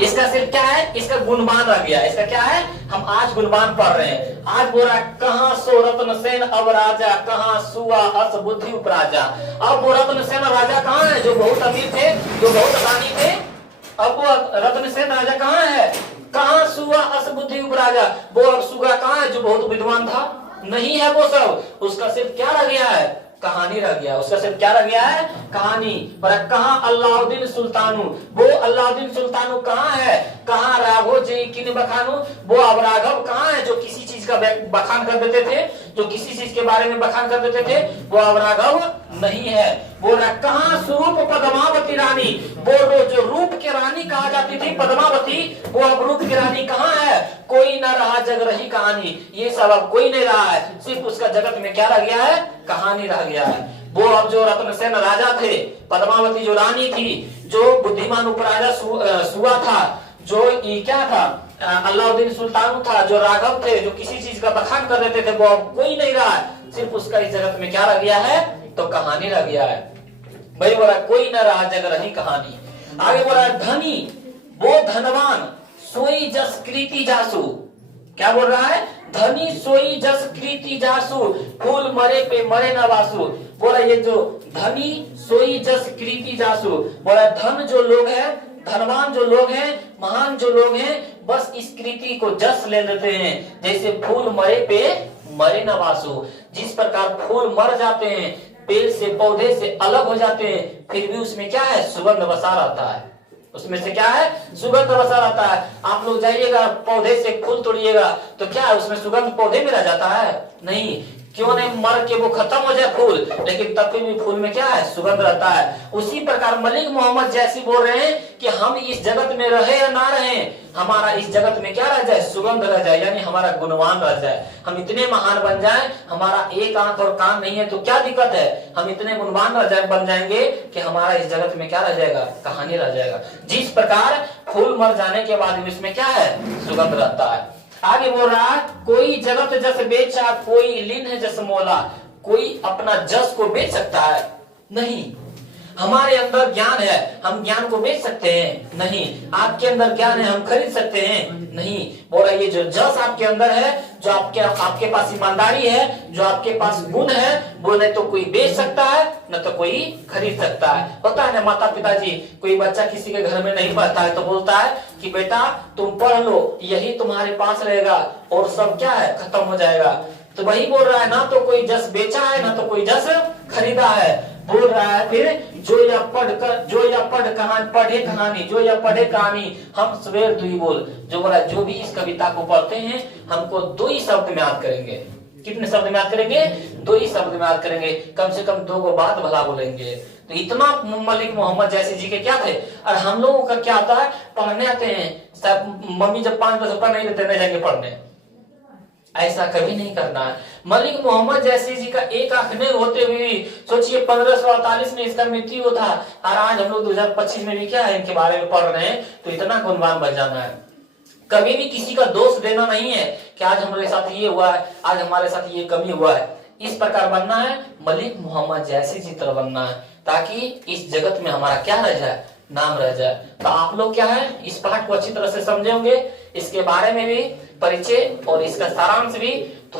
इसका सिर्फ क्या है, इसका गुणमान रह गया। इसका क्या है, हम आज गुणमान पढ़ रहे हैं। आज बोल रहा है कहाँ सो रत्न सेन अब राजा, कहाँ सुआ अस बुद्धि उपराजा। अब वो रत्न सेन राजा कहाँ है, जो बहुत अमीर थे, जो बहुत दानी थे। अब वो रत्न सेन राजा कहाँ है, कहाँ सुआ अस बुद्धि उपराजा। वो अब सुगा कहाँ है, जो बहुत विद्वान था, नहीं है वो सब। उसका सिर्फ क्या रह गया है, कहानी रह गया। उसका सिर्फ क्या रह गया है, कहानी। पर कहाँ अल्लाउद्दीन सुल्तानू, वो अल्लाउद्दीन सुल्तानू कहाँ है, कहाँ राघव जी किन बखानू, वो अब राघव कहाँ है, जो किसी चीज का बखान कर देते थे, जो किसी चीज के बारे में बखान कर देते थे, वो अब राघव नहीं है। वो कहाँ स्वरूप पद्मावती रानी, वो जो रूप की रानी कहा जाती थी पद्मावती, वो अब रूप की रानी कहाँ है, कोई न रहा जग रही कहानी। ये सब अब कोई नहीं रहा है, सिर्फ उसका जगत में क्या रह गया है, कहानी रह गया है। वो अब जो रत्नसेन राजा थे, पद्मावती जो रानी थी, जो बुद्धिमान उपराजा सुआ था, जो क्या था अल्लाउद्दीन सुल्तान था, जो राघव थे, जो किसी चीज का बखान कर देते थे, वो अब कोई नहीं रहा है। सिर्फ उसका इस जगत में क्या रह गया है, तो कहानी रह गया है। भाई बोला कोई न रहा जग रही कहानी। आगे बोला धनी वो धनवान, सोई जस कृति जासु। क्या बोल रहा है, धनी सोई जस कृति जासु, फूल मरे पे मरे न वासु। बोला ये जो धनी सोई जस कृति जासु, बोला धन जो लोग हैं, धनवान जो लोग हैं, महान जो लोग हैं, बस इस कृति को जस ले लेते हैं। जैसे फूल मरे पे मरे न वासु, जिस प्रकार फूल मर जाते हैं, पेड़ से पौधे से अलग हो जाते हैं, फिर भी उसमें क्या है, सुगंध बसा रहता है। उसमें से क्या है, सुगंध बसा रहता है। आप लोग जाइएगा पौधे से फूल तोड़िएगा तो क्या है, उसमें सुगंध पौधे में रह जाता है? नहीं, क्यों नहीं, मर के वो खत्म हो जाए फूल, लेकिन तब भी फूल में क्या है, सुगंध रहता है। उसी प्रकार मलिक मोहम्मद जैसी बोल रहे हैं कि हम इस जगत में रहे या ना रहे, हमारा इस जगत में क्या रह जाए, सुगंध रह जाए, यानी हमारा गुणवान रह जाए। हम इतने महान बन जाएं, हमारा एक आंख और कान नहीं है तो क्या दिक्कत है, हम इतने गुणवान बन जाएंगे कि हमारा इस जगत में क्या रह जाएगा, कहानी रह जाएगा। जिस प्रकार फूल मर जाने के बाद भी इसमें क्या है, सुगंध रहता है। आगे बोल रहा है कोई जगत जस बेचा, कोई लीन जस मोला। कोई अपना जस को बेच सकता है? नहीं। हमारे अंदर ज्ञान है, हम ज्ञान को बेच सकते हैं? नहीं। आपके अंदर ज्ञान है, हम खरीद सकते हैं? नहीं। बोला ये जो जस आपके अंदर है, जो आपके पास ईमानदारी है, जो आपके पास गुण है, वो न तो कोई बेच सकता है, न तो कोई खरीद सकता है। होता है ना, माता पिताजी, कोई बच्चा किसी के घर में नहीं पढ़ता है तो बोलता है कि बेटा तुम पढ़ लो, यही तुम्हारे पास रहेगा और सब क्या है, खत्म हो जाएगा। तो वही बोल रहा है, ना तो कोई जस बेचा है, ना तो कोई जस खरीदा है। बोल रहा है फिर जो या पढ़े कहानी, जो या पढ़े कहानी, हम सवेर दुई बोल। जो बोला जो भी इस कविता को पढ़ते हैं, हमको दो ही शब्द में याद करेंगे। कितने शब्द में याद करेंगे? दो ही शब्द में याद करेंगे, कम से कम दो को बात भला बोलेंगे। तो इतना मलिक मोहम्मद जैसे जी के क्या थे। और हम लोगों का क्या होता है, पढ़ने आते हैं, मम्मी जब 5 रुपया नहीं देते नहीं जाएंगे पढ़ने, ऐसा कभी नहीं करना है। मलिक मोहम्मद जैसी जी का एक आंख नहीं होते हुए सोचिए 1548 में इसका मृत्यु था, और आज हम लोग 2025 में भी क्या है इनके बारे में पढ़ रहे हैं, तो इतना गुणवान बन जाना है। कभी भी किसी का दोष देना नहीं है कि आज हमारे साथ ये हुआ है, आज हमारे साथ ये कमी हुआ है। इस प्रकार बनना है, मलिक मोहम्मद जैसी चित्र बनना है, ताकि इस जगत में हमारा क्या रह जाए, नाम रह जाए। तो आप लोग क्या है, इस पाठ को अच्छी तरह से समझे होंगे, इसके बारे में भी परिचय और इसका सारांश भी। तो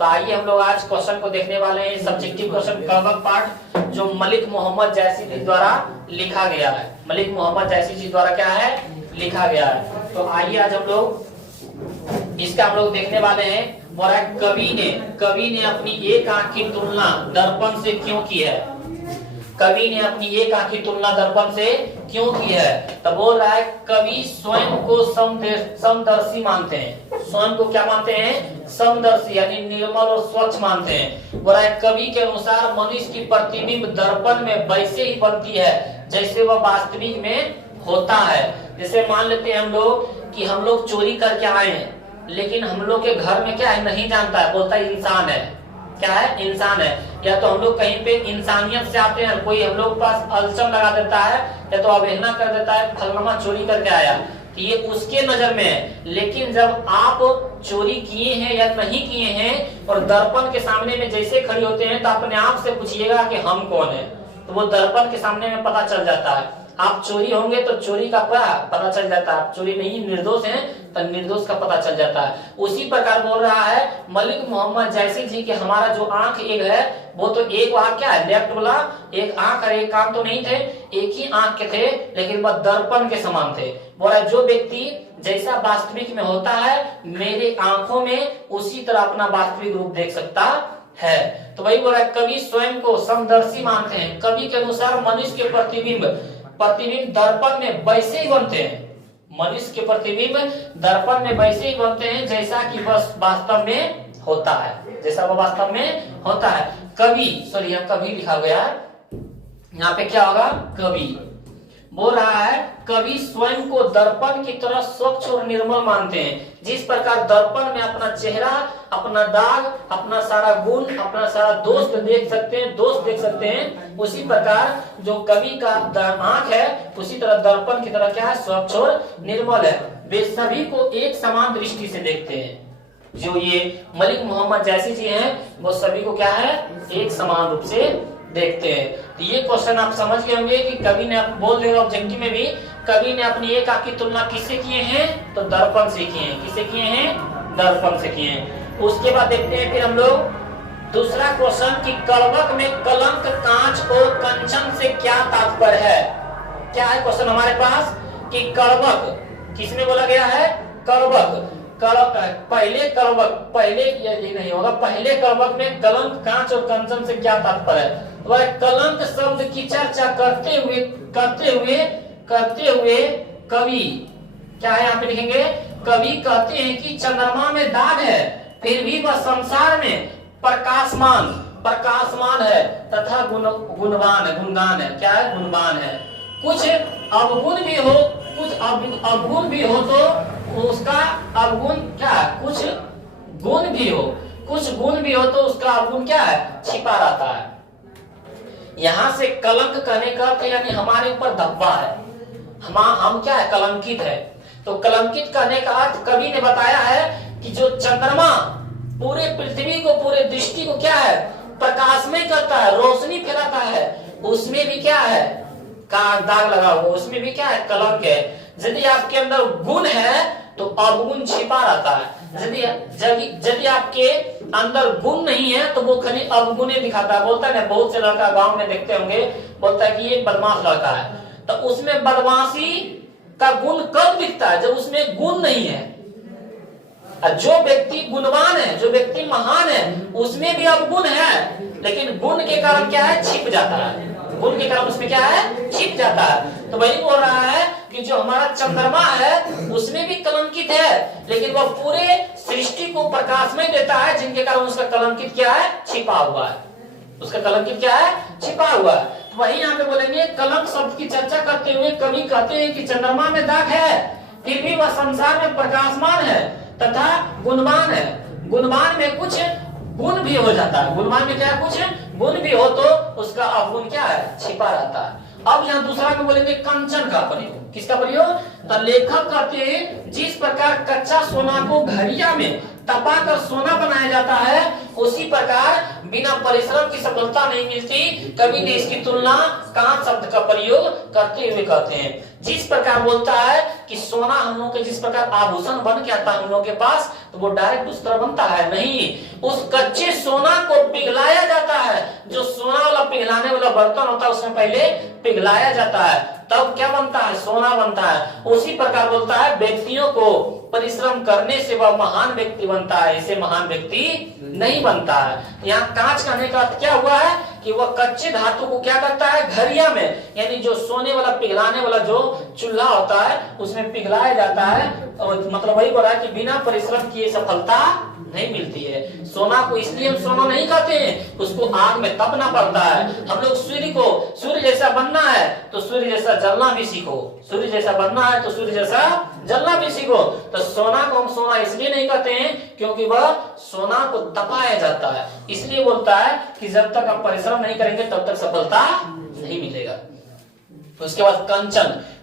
आइए हम लोग आज क्वेश्चन को देखने वाले हैं, सब्जेक्टिव क्वेश्चन कवक पाठ, जो मलिक मोहम्मद जैसी जी द्वारा लिखा गया है। मलिक मोहम्मद जैसी जी द्वारा क्या है, लिखा गया है। तो आइए आज हम लोग इसका हम लोग देखने वाले हैं। बोला कवि ने अपनी एक आंख की तुलना दर्पण से क्यों की है? कवि ने अपनी एक आंख की तुलना दर्पण से क्यों की है? तो बोल रहा है कवि स्वयं को समदर्शी मानते हैं। स्वयं को क्या मानते हैं? समदर्शी, यानी निर्मल और स्वच्छ मानते हैं। बोल रहा है कवि के अनुसार मनुष्य की प्रतिबिंब दर्पण में वैसे ही बनती है जैसे वह वास्तविक में होता है। जैसे मान लेते हैं हम लोग कि हम लोग चोरी करके आए हैं, लेकिन हम लोग के घर में क्या है नहीं जानता है, बोलता है इंसान है। क्या है? इंसान है। या तो हम लोग कहीं पे इंसानियत से आते हैं, कोई हम लोग पास अल्सर लगा देता है या तो अवहेलना कर देता है, फलनमा चोरी करके आया, तो ये उसके नजर में है। लेकिन जब आप चोरी किए हैं या नहीं किए हैं और दर्पण के सामने में जैसे खड़ी होते हैं, तो अपने आप से पूछिएगा कि हम कौन है, तो वो दर्पण के सामने में पता चल जाता है। आप चोरी होंगे तो चोरी का पता चल जाता है, आप चोरी नहीं निर्दोष हैं तो निर्दोष का पता चल जाता है। उसी प्रकार बोल रहा है मलिक मोहम्मद जैसी जी कि हमारा जो आंख एक है, वो तो एक वहां क्या है, लेफ्ट वाला एक आंख और एक कान तो नहीं थे, एक ही आंख के थे, लेकिन वह दर्पण के समान थे। बोला जो व्यक्ति जैसा वास्तविक में होता है, मेरे आंखों में उसी तरह अपना वास्तविक रूप देख सकता है। तो वही बोला कवि स्वयं को समदर्शी मानते हैं। कवि के अनुसार मनुष्य के प्रतिबिंब दर्पण में वैसे ही बनते हैं। मनुष्य के प्रतिबिंब दर्पण में वैसे ही बनते हैं जैसा कि बस वास्तव में होता है, जैसा वो वास्तव में होता है। कवि कवि लिखा गया है, यहाँ पे क्या होगा, कवि बोल रहा है कवि स्वयं को दर्पण की तरह स्वच्छ और निर्मल मानते हैं। जिस प्रकार दर्पण में अपना चेहरा, अपना दाग, अपना सारा गुण, अपना सारा दोष देख सकते हैं, उसी प्रकार जो कवि का आंख है, उसी तरह दर्पण की तरह क्या है, स्वच्छ और निर्मल है। वे सभी को एक समान दृष्टि से देखते हैं। जो ये मलिक मोहम्मद जैसी जी हैं, वो सभी को क्या है, एक समान रूप से देखते हैं। तो ये क्वेश्चन आप समझ गए होंगे कि कवि ने बोल दिया ऑब्जेक्टिव में भी, कवि ने अपनी एक आंख की तुलना किससे किए हैं, तो दर्पण से किए हैं। किससे किए हैं? दर्पण से किए हैं। उसके बाद देखते हैं फिर हम लोग दूसरा क्वेश्चन कि कड़वक में कलंक, कांच और कंचन से क्या तात्पर्य है? क्या है क्वेश्चन हमारे पास कि कड़वक किसमें बोला गया है? कड़वक, पहले ये नहीं होगा, पहले कड़वक में कलंक, कांच और कंचन से क्या तात्पर्य है? वह कलंक शब्द की चर्चा करते हुए कवि क्या है, यहाँ पे लिखेंगे कवि कहते हैं कि चंद्रमा में दाग है, फिर भी वह संसार में प्रकाशमान है तथा गुणवान है। क्या है? गुणवान है। कुछ अवगुण भी हो, अवगुण भी हो तो उसका अवगुण क्या है, कुछ गुण भी हो तो उसका अवगुण क्या है, छिपा रहता है। यहाँ से कलंक कहने का अर्थ यानी हमारे ऊपर धब्बा है, हम क्या है, कलंकित है। तो कलंकित कहने का अर्थ कवि ने बताया है कि जो चंद्रमा पूरे पृथ्वी को, पूरे दृष्टि को क्या है, प्रकाशमय करता है, रोशनी फैलाता है, उसमें भी क्या है, का दाग लगा हुआ, उसमें भी क्या है, कलंक है। यदि आपके अंदर गुण है तो अवगुण छिपा रहता है। यदि आपके अंदर गुण नहीं है तो वो खाली अवगुणे दिखाता है। बोलता है ना, बहुत से लड़का गांव में देखते होंगे, बोलता है कि ये बदमाश लड़का है, तो उसमें बदमाशी का गुण कब दिखता है, जब उसमें गुण नहीं है। जो व्यक्ति गुणवान है, जो व्यक्ति महान है, उसमें भी अवगुण है, लेकिन गुण के कारण क्या है, छिप जाता है। गुण के कारण उसमें क्या है, छिप जाता है। तो वही बोल रहा है कि जो हमारा चंद्रमा है उसमें भी कलंकित है, लेकिन वह पूरे सृष्टि को प्रकाशमय देता है, जिनके कारण उसका कलंकित क्या है, छिपा हुआ है। उसका कलंकित क्या है, छिपा हुआ है। तो वही यहाँ पे बोलेंगे कलंक शब्द की चर्चा करते हुए कवि कहते हैं कि चंद्रमा में दाग है, फिर भी वह संसार में प्रकाशमान है तथा गुणवान है। गुणवान में कुछ गुण भी हो जाता है, गुणवान में क्या, कुछ गुण भी हो तो उसका अवगुण क्या है, छिपा रहता है। अब यहाँ दूसरा में बोलेंगे कंचन का प्रयोग। किसका प्रयोग? तो लेखक कहते हैं जिस प्रकार कच्चा सोना को घड़िया में तपाकर सोना बनाया जाता है, उसी प्रकार बिना परिश्रम की सफलता नहीं मिलती। कवि ने इसकी तुलना कांच शब्द का प्रयोग करते हुए कहते हैं। जिस प्रकार बोलता है कि सोना हम लोग के जिस प्रकार आभूषण बन के आता है हम लोग के पास, तो वो डायरेक्ट उस तरह बनता है नहीं, उस कच्चे सोना को पिघलाया जाता है। जो सोना वाला पिघलाने वाला बर्तन होता है उसमें पहले पिघलाया जाता है, तब क्या बनता है, सोना बनता है। उसी प्रकार बोलता है व्यक्तियों को परिश्रम करने से वह महान व्यक्ति बनता है, इसे महान व्यक्ति नहीं बनता है। यहाँ कांच कहने का अर्थ क्या हुआ है कि वह कच्चे धातु को क्या करता है, घरिया में, यानी जो सोने वाला पिघलाने वाला जो चूल्हा होता है उसमें पिघलाया जाता है। मतलब वही बोला है कि बिना परिश्रम किए सफलता नहीं मिलती है। सोना को इसलिए हम सोना नहीं कहते हैं, उसको आग में तपना पड़ता है। हम लोग सूर्य जैसा बनना है तो सूर्य जैसा जलना भी सीखो, सूर्य जैसा बनना है तो सूर्य जैसा जलना भी सीखो। तो सोना को हम सोना इसलिए नहीं कहते हैं क्योंकि वह सोना को तपाया जाता है। इसलिए बोलता है कि जब तक हम परिश्रम नहीं करेंगे तब तक सफलता नहीं मिलेगा। उसके बाद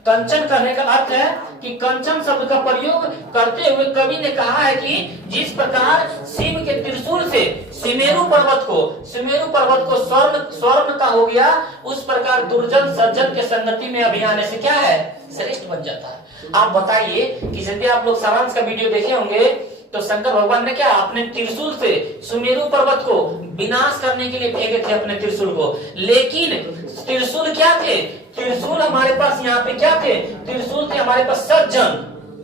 कंचन करने का अर्थ है कि कंचन शब्द का प्रयोग करते हुए कवि ने कहा है कि जिस प्रकार शिव के त्रिशूल से सुमेरु पर्वत को स्वर्ण का हो गया, उस प्रकार दुर्जन सज्जन के संगति में अभी आने से क्या है, श्रेष्ठ बन जाता है। आप बताइए कि यदि आप लोग सारांश का वीडियो देखे होंगे तो शंकर भगवान ने क्या अपने त्रिशूल से सुमेरु पर्वत को विनाश करने के लिए फेंके थे अपने त्रिशूल को। लेकिन त्रिशूल क्या थे, त्रिशूल हमारे पास यहाँ पे क्या थे, त्रिशूल थे हमारे पास सज्जन।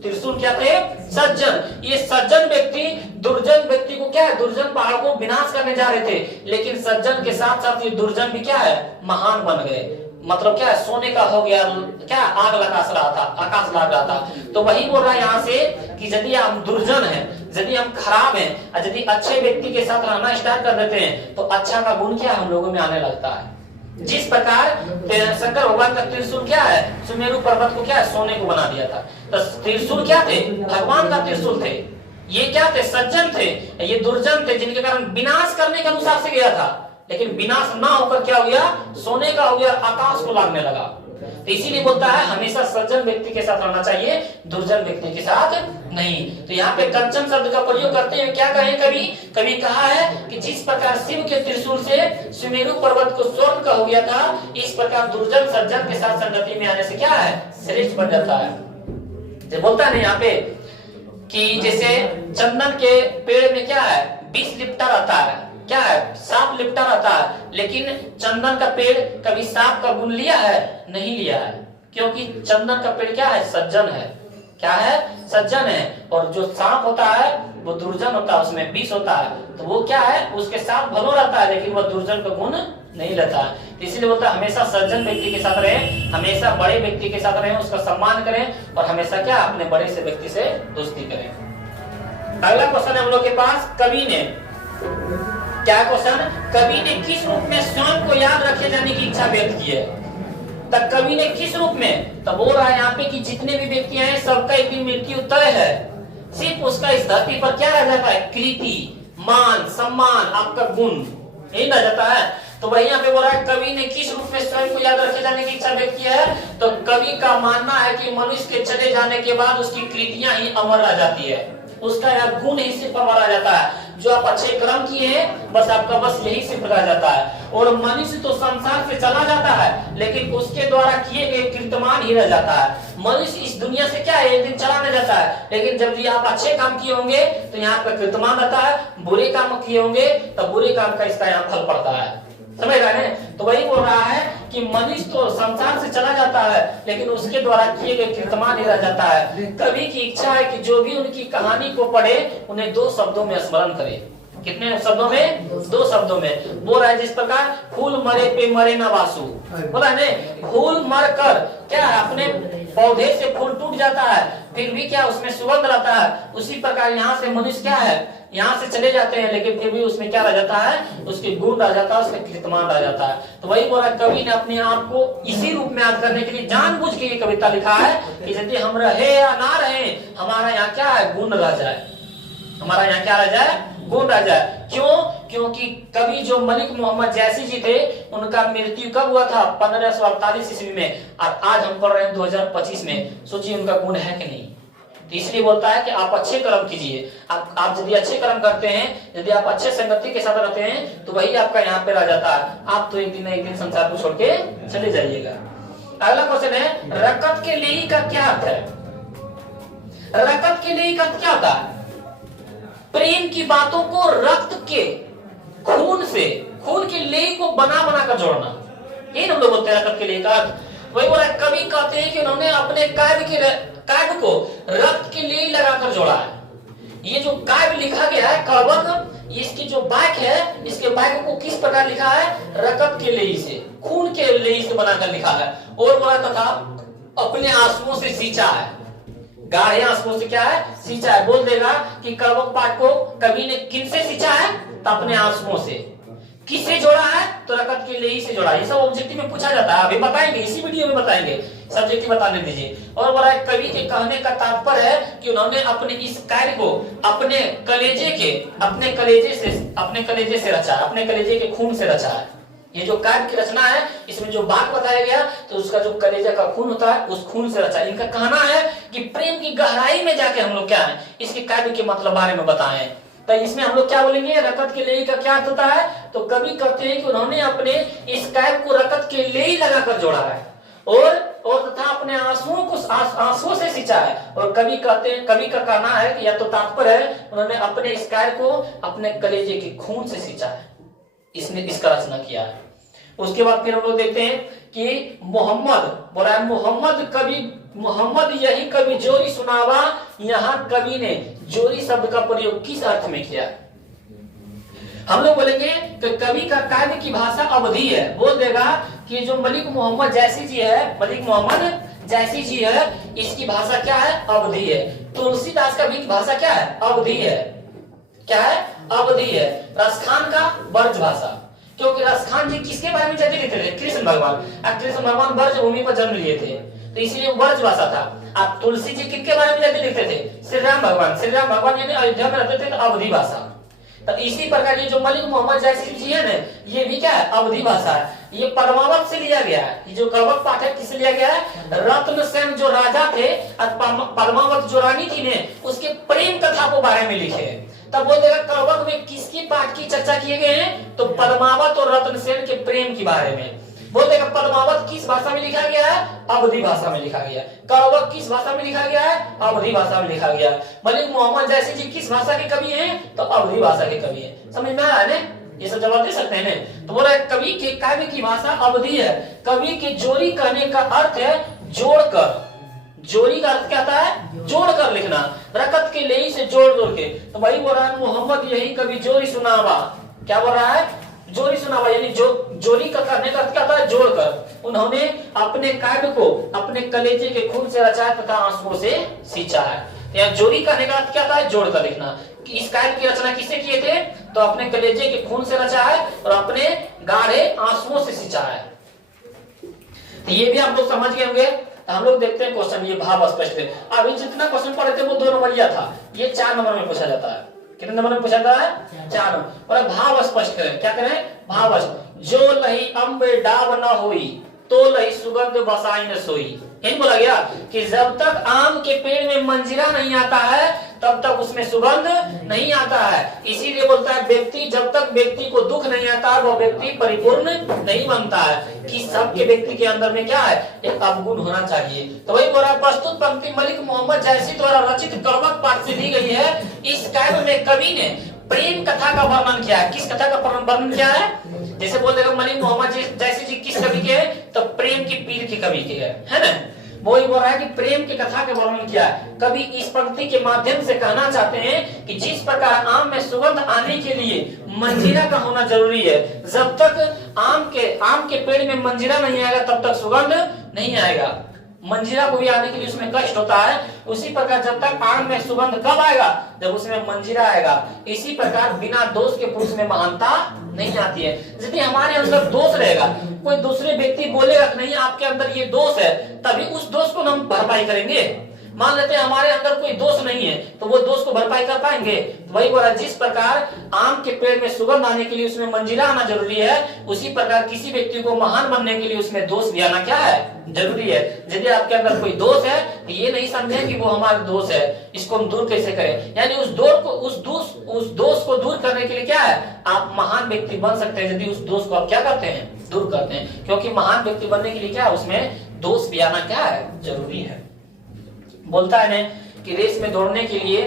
त्रिशूल क्या थे, सज्जन। ये सज्जन व्यक्ति दुर्जन व्यक्ति को क्या है, दुर्जन पहाड़ को विनाश करने जा रहे थे, लेकिन सज्जन के साथ साथ ये दुर्जन भी क्या है, महान बन गए। मतलब क्या है, सोने का हो गया, क्या आग आकाश लग रहा था। तो वही बोल रहा है यहाँ से कि यदि हम दुर्जन हैं, यदि हम खराब हैं, और यदि अच्छे व्यक्ति के साथ रहना स्टार्ट कर देते हैं तो अच्छा का गुण क्या हम लोगों में आने लगता है। जिस प्रकार शंकर भगवान का त्रिशूल क्या है, सुमेरु पर्वत को क्या है, सोने को बना दिया था। तो त्रिशूल क्या थे, भगवान का त्रिशूल थे। ये क्या थे, सज्जन थे। ये दुर्जन थे जिनके कारण विनाश करने के अनुसार से गया था, लेकिन विनाश ना होकर क्या हो गया, सोने का हो गया, आकाश को लागने लगा। तो इसीलिए बोलता है हमेशा सज्जन व्यक्ति के साथ रहना चाहिए, दुर्जन व्यक्ति के साथ नहीं। तो यहाँ पे कंचन शब्द का प्रयोग करते हुए क्या कहे, कभी कहा है कि जिस प्रकार शिव के त्रिशूल से सुमेरु पर्वत को स्वर्ण का हो गया था, इस प्रकार दुर्जन सज्जन के साथ संगति में आने से क्या है, श्रेष्ठ बन जाता है। जो बोलता है यहाँ पे कि जैसे चंदन के पेड़ में क्या है, विष लिपटा रहता है, क्या है, सांप लिपटा रहता है, लेकिन चंदन का पेड़ कभी सांप का गुण लिया है, नहीं लिया है, क्योंकि चंदन का पेड़ क्या है, सज्जन है। क्या है, सज्जन है। और जो सांप होता है वो दुर्जन होता है, उसमें विष होता है, तो वो क्या है, उसके साथ भलो रहता है, लेकिन वह दुर्जन का गुण नहीं लेता है। तो इसलिए बोलता है हमेशा सज्जन व्यक्ति के साथ रहे, हमेशा बड़े व्यक्ति के साथ रहे, उसका सम्मान करें, और हमेशा क्या, अपने बड़े से व्यक्ति से दोस्ती करें। अगला क्वेश्चन हम लोग के पास, कवि ने क्या क्वेश्चन, कवि ने किस रूप में स्वयं को याद रखे जाने की इच्छा व्यक्त की है। तब कवि ने किस रूप में, तब बोल रहा है यहाँ पे कि जितने भी व्यक्ति हैं सबका एक दिन मृत्यु तय है, सिर्फ उसका इस धरती पर क्या रह जाता है, कीर्ति, मान, सम्मान, आपका गुण यही रह जाता है। तो वही यहाँ पे बोल रहा है कवि ने किस रूप में स्वयं को याद रखे जाने की इच्छा व्यक्त की है। तो कवि का मानना है कि मनुष्य के चले जाने के बाद उसकी कृतियां ही अमर रह जाती है, उसका यह गुण ही सिर्फ अमर रह जाता है। जो आप अच्छे कर्म किए हैं बस आपका बस यही सिर्फ रह जाता है। और मनुष्य तो संसार से चला जाता है, लेकिन उसके द्वारा किए गए कीर्तमान ही रह जाता है। मनुष्य इस दुनिया से क्या है, एक दिन चला नहीं जाता है, लेकिन जब भी आप अच्छे काम किए होंगे तो यहाँ पर कीर्तमान रहता है, बुरे काम किए होंगे तो बुरे काम का इसका यहाँ फल पड़ता है। समझ रहे हैं। तो वही बोल रहा है कि मनुष्य तो संसार से चला जाता है, लेकिन उसके द्वारा किए गए कीर्तमान ही रह जाता है। कवि की इच्छा है कि जो भी उनकी कहानी को पढ़े उन्हें 2 शब्दों में स्मरण करे। कितने शब्दों में, 2 शब्दों में। बोल रहा है जिस प्रकार फूल मरे पे मरे ना वासु, बोला है ना, फूल मर कर क्या है, अपने पौधे से फूल टूट जाता है, फिर भी क्या उसमें सुगंध रहता है। उसी प्रकार यहाँ से मनुष्य क्या है, यहाँ से चले जाते हैं, लेकिन फिर भी उसमें क्या रह जाता है, उसके गुण रह जाता है, उसका कीर्तमान रह जाता है। तो वही बोला कवि ने अपने आप को इसी रूप में याद करने के लिए जानबूझ के ये कविता लिखा है कि यदि हम रहे या ना रहे, हमारा यहाँ क्या है, गुण रह जाए, हमारा यहाँ क्या रह जाए, गुण रह जाए। क्यों? क्योंकि कवि जो मलिक मोहम्मद जैसी जी थे, उनका मृत्यु कब हुआ था, 1548 ईस्वी में, और आज हम पढ़ रहे हैं 2025 में। सोचिए उनका गुण है कि नहीं, तो इसलिए बोलता है कि आप अच्छे कर्म कीजिए। आप यदि अच्छे कर्म करते हैं, यदि आप अच्छे संगति के साथ रहते हैं, तो वही आपका यहाँ पे रह जाता है। आप तो एक दिन न एक दिन संसार को छोड़ के चले जाइएगा। अगला क्वेश्चन है, रकत के लेई का क्या अर्थ है? रकत के लेई का क्या होता है? प्रेम की बातों को रक्त के खून से, खून के लेई को बना बना कर जोड़ना, ये हम लोग बोलते हैं रकत के लेई का अर्थ। वही बोला, कवि कहते हैं कि उन्होंने अपने काव्य को रक्त के लेई लगाकर जोड़ा है। ये जो काव्य लिखा गया है कवक, इसकी जो वाक्य है, इसके वाक्य को किस प्रकार लिखा है? रकत के लेई से, खून के लेई से बनाकर लिखा है। और बोला तथा अपने आंसुओं से सींचा है, गाढ़े आंसुओं से क्या है? सींचा है। बोल देगा कि कवक पाठ को कवि ने किनसे सींचा है? तो अपने आंसुओं से। किससे जोड़ा है? तो रकत के लेई से जोड़ा। ये सब ऑब्जेक्टिव में पूछा जाता है, अभी बताएंगे, इसी वीडियो में बताएंगे, सब्जेक्टिव बताने दीजिए। और बोला कवि के कहने का तात्पर्य है कि उन्होंने अपने इस कार्य को अपने कलेजे से रचा, अपने कलेजे के खून से रचा है। ये जो काव्य की रचना है, इसमें जो बात बताया गया, तो उसका जो कलेजा का खून होता है, उस खून से रचा। इनका कहना है कि प्रेम की गहराई में जाके हम लोग क्या है, इसके काव्य के मतलब बारे में बताएं। तो इसमें हम लोग क्या बोलेंगे? रकत के लेई का क्या अर्थ होता है? तो कवि कहते हैं कि उन्होंने अपने इस काव्य को रकत के लेई लगाकर जोड़ा है और तथा अपने आंसुओं से सींचा है। और कवि का कहना है कि या तो तात्पर्य है उन्होंने अपने इस कार्य को अपने कलेजे के खून से सींचा है, इसने इसका रचना किया है। उसके बाद फिर हम लोग देखते हैं कि मोहम्मद बोला है, मोहम्मद यही कवि जोरी सुनावा। यहाँ कवि ने जोरी शब्द का प्रयोग किस अर्थ में किया? हम लोग बोलेंगे कि कवि का काव्य की भाषा अवधी है। बोल देगा कि जो मलिक मोहम्मद जैसी जी है, इसकी भाषा क्या है? अवधी है। तुलसीदास का भी भाषा क्या है? अवधी है। क्या है? अवधी है। रसखान का ब्रज भाषा, क्योंकि रसखान जी किसके बारे में ज्यादा लिखते थे? कृष्ण भगवान। कृष्ण भगवान ब्रज भूमि पर जन्म लिए थे, तो इसलिए ब्रज भाषा था। अब तुलसी जी किसके बारे में ज्यादा लिखते थे? श्री राम भगवान यानी अयोध्या में रहते थे, तो अवधी भाषा। तो इसी प्रकार ये जो मलिक मोहम्मद जैसी जी है ना, ये भी क्या है? अवधी भाषा है। ये परमावत से लिया गया है। ये जो कवक पाठ है किससे लिया गया है? रत्नसेन जो राजा थे और परमावत जो रानी थी ने, उसके प्रेम कथा को बारे में लिखे। तब बोल देगा कवक में किसकी पाठ की चर्चा किए गए हैं? तो पद्मावत और रत्नसेन के प्रेम के बारे में। बोल देगा पद्मावत किस भाषा में लिखा गया है? अवधी भाषा में लिखा गया। कवक किस भाषा में लिखा गया है? अवधी भाषा में लिखा गया। मलिक मोहम्मद जैसी जी किस भाषा के कवि हैं? तो अवधी भाषा के कवि हैं। समझ में आ रहा है? ये सब जवाब दे सकते हैं ना? तो बोला कवि के काव्य की भाषा अवधी है। कवि के जोरी कहने का अर्थ है जोड़कर। जोड़ी का अर्थ क्या होता है? जोड़कर लिखना, रकत के लेई से जोड़ के। तो वही बोल रहा है मोहम्मद यही कवि जोरी सुनावा। क्या बोल रहा है? जोरी सुनावा, यानी जोरी का करने का अर्थ क्या होता है? जोड़कर। उन्होंने अपने काव्य को अपने कलेजे के खून से रचा तथा आंसुओं से सींचा है। यहाँ जोरी करने का अर्थ क्या होता है? जोड़कर लिखना। इस काव्य की रचना किससे किए थे? तो अपने कलेजे के खून से रचा है और अपने गाढ़े आंसुओं से सींचा है। तो ये भी आप लोग समझ गए होंगे। हम लोग देखते हैं क्वेश्चन, ये भाव स्पष्ट है। अभी जितना क्वेश्चन पढ़े थे वो 2 नंबरिया था, ये 4 नंबर में पूछा जाता है। कितने नंबर में पूछा जाता है? 4 नंबर। और भाव स्पष्ट करें। क्या करें? भाव। जो लही अम्ब डाब न होई, तो लही सुगंध बसाई न सोई। यही बोला गया कि जब तक आम के पेड़ में मंजीरा नहीं आता है, तब तक उसमें सुगंध नहीं आता है। इसीलिए बोलता है व्यक्ति, जब तक व्यक्ति को दुख नहीं आता वह व्यक्ति परिपूर्ण नहीं बनता है। कि सबके व्यक्ति के अंदर में क्या है? एक अवगुण होना चाहिए। तो वही बोला प्रस्तुत पंक्ति मलिक मोहम्मद जैसी द्वारा रचित कवक पाठ से दी गई है। इस काव्य में कवि ने प्रेम कथा का वर्णन किया है। किस कथा का वर्णन किया है? जैसे बोल देगा मलिक मोहम्मद जैसी जी किस कवि के है? तो प्रेम की पीर के कवि के है ना। वो ही बोल रहा है कि प्रेम की कथा का वर्णन किया है। कवि इस पंक्ति के माध्यम से कहना चाहते हैं कि जिस प्रकार आम में सुगंध आने के लिए मंजीरा का होना जरूरी है, जब तक आम के पेड़ में मंजीरा नहीं आएगा तब तक सुगंध नहीं आएगा। मंजीरा को भी आने के लिए उसमें कष्ट होता है। उसी प्रकार जब तक आम में सुगंध कब आएगा? जब उसमें मंजीरा आएगा। इसी प्रकार बिना दोष के पुरुष में महानता नहीं आती है। यदि हमारे अंदर दोष रहेगा, कोई दूसरे व्यक्ति बोलेगा नहीं आपके अंदर ये दोष है, तभी उस दोष को हम भरपाई करेंगे। मान लेते हैं हमारे अंदर कोई दोष नहीं है, तो वो दोष को भरपाई कर पाएंगे? तो वही बोला, जिस प्रकार आम के पेड़ में सुगंध आने के लिए उसमें मंजीरा आना जरूरी है, उसी प्रकार किसी व्यक्ति को महान बनने के लिए उसमें दोष भी आना क्या है, जरूरी है। यदि आपके अंदर कोई दोष है तो ये नहीं समझे कि वो हमारा दोष है, इसको हम दूर कैसे करें। यानी उस दोष को दूर करने के लिए क्या है, आप महान व्यक्ति बन सकते हैं यदि उस दोष को आप क्या करते हैं, दूर करते हैं। क्योंकि महान व्यक्ति बनने के लिए क्या है, उसमें दोष भी आना क्या है, जरूरी है। बोलता है ना कि रेस में दौड़ने के लिए,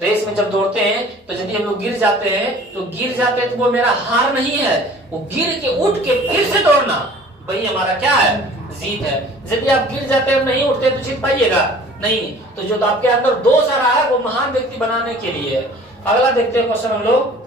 रेस में जब दौड़ते हैं तो यदि हम लोग गिर जाते हैं तो वो मेरा हार नहीं है, वो गिर के उठ के फिर से दौड़ना वही हमारा क्या है, जीत है। यदि आप गिर जाते हैं नहीं उठते तो जीत पाइएगा नहीं। तो जो तो आपके अंदर दोष आ रहा है वो महान व्यक्ति बनाने के लिए है। अगला देखते हैं क्वेश्चन हम लोग।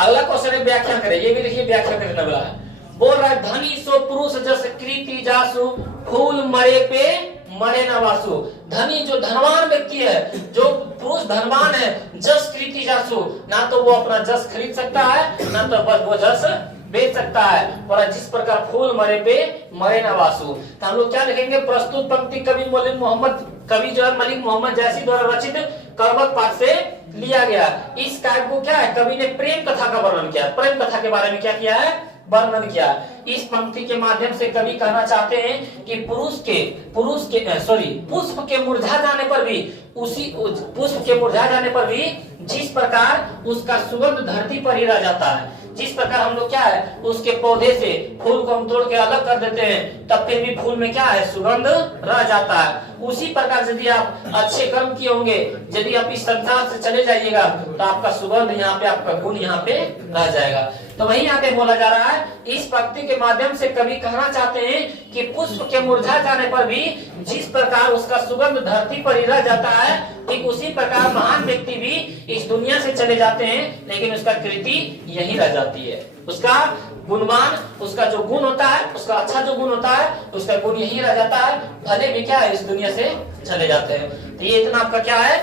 अगला क्वेश्चन है व्याख्या करें, ये भी देखिए व्याख्या करने वाला है। बोल रहा है धनी सो पुरुष जस कृति जासु फूल मरे पे मरे न वासु। धनी जो धनवान व्यक्ति है, जो पुरुष धनवान है, जस कृति जासु, ना तो वो अपना जस खरीद सकता है ना तो बस वो जस बेच सकता है। और जिस प्रकार फूल मरे पे मरे न वासु। तो हम लोग क्या लिखेंगे, प्रस्तुत पंक्ति कवि जो है मलिक मोहम्मद जैसी द्वारा रचित करवक पाठ से लिया गया। इस काव्य को क्या है, कवि ने प्रेम कथा का वर्णन किया, प्रेम कथा के बारे में क्या किया है, वर्णन किया। इस पंक्ति के माध्यम से कवि कहना चाहते हैं कि पुष्प के मुरझा जाने पर भी जिस प्रकार उसका सुगंध धरती पर ही रह जाता है, जिस प्रकार हम लोग क्या है उसके पौधे से फूल को हम तोड़ के अलग कर देते हैं तब फिर भी फूल में क्या है, सुगंध रह जाता है। उसी प्रकार यदि आप अच्छे कर्म किए होंगे, यदि आप इस संसार से चले जाइएगा तो आपका सुगंध यहाँ पे, आपका गुण यहाँ पे रह जाएगा। तो वही यहाँ पे बोला जा रहा है, इस पंक्ति के माध्यम से कवि कहना चाहते हैं कि पुष्प के मुरझा जाने पर भी जिस प्रकार उसका सुगंध धरती पर ही रह जाता है, ठीक उसी प्रकार महान व्यक्ति भी इस दुनिया से चले जाते हैं लेकिन उसका कृति यही रह जाती है। उसका गुणवान, उसका जो गुण होता है, उसका अच्छा जो गुण होता है, उसका गुण यही रह जाता है, भले भी क्या है इस दुनिया से चले जाते हैं। तो ये इतना आपका क्या है,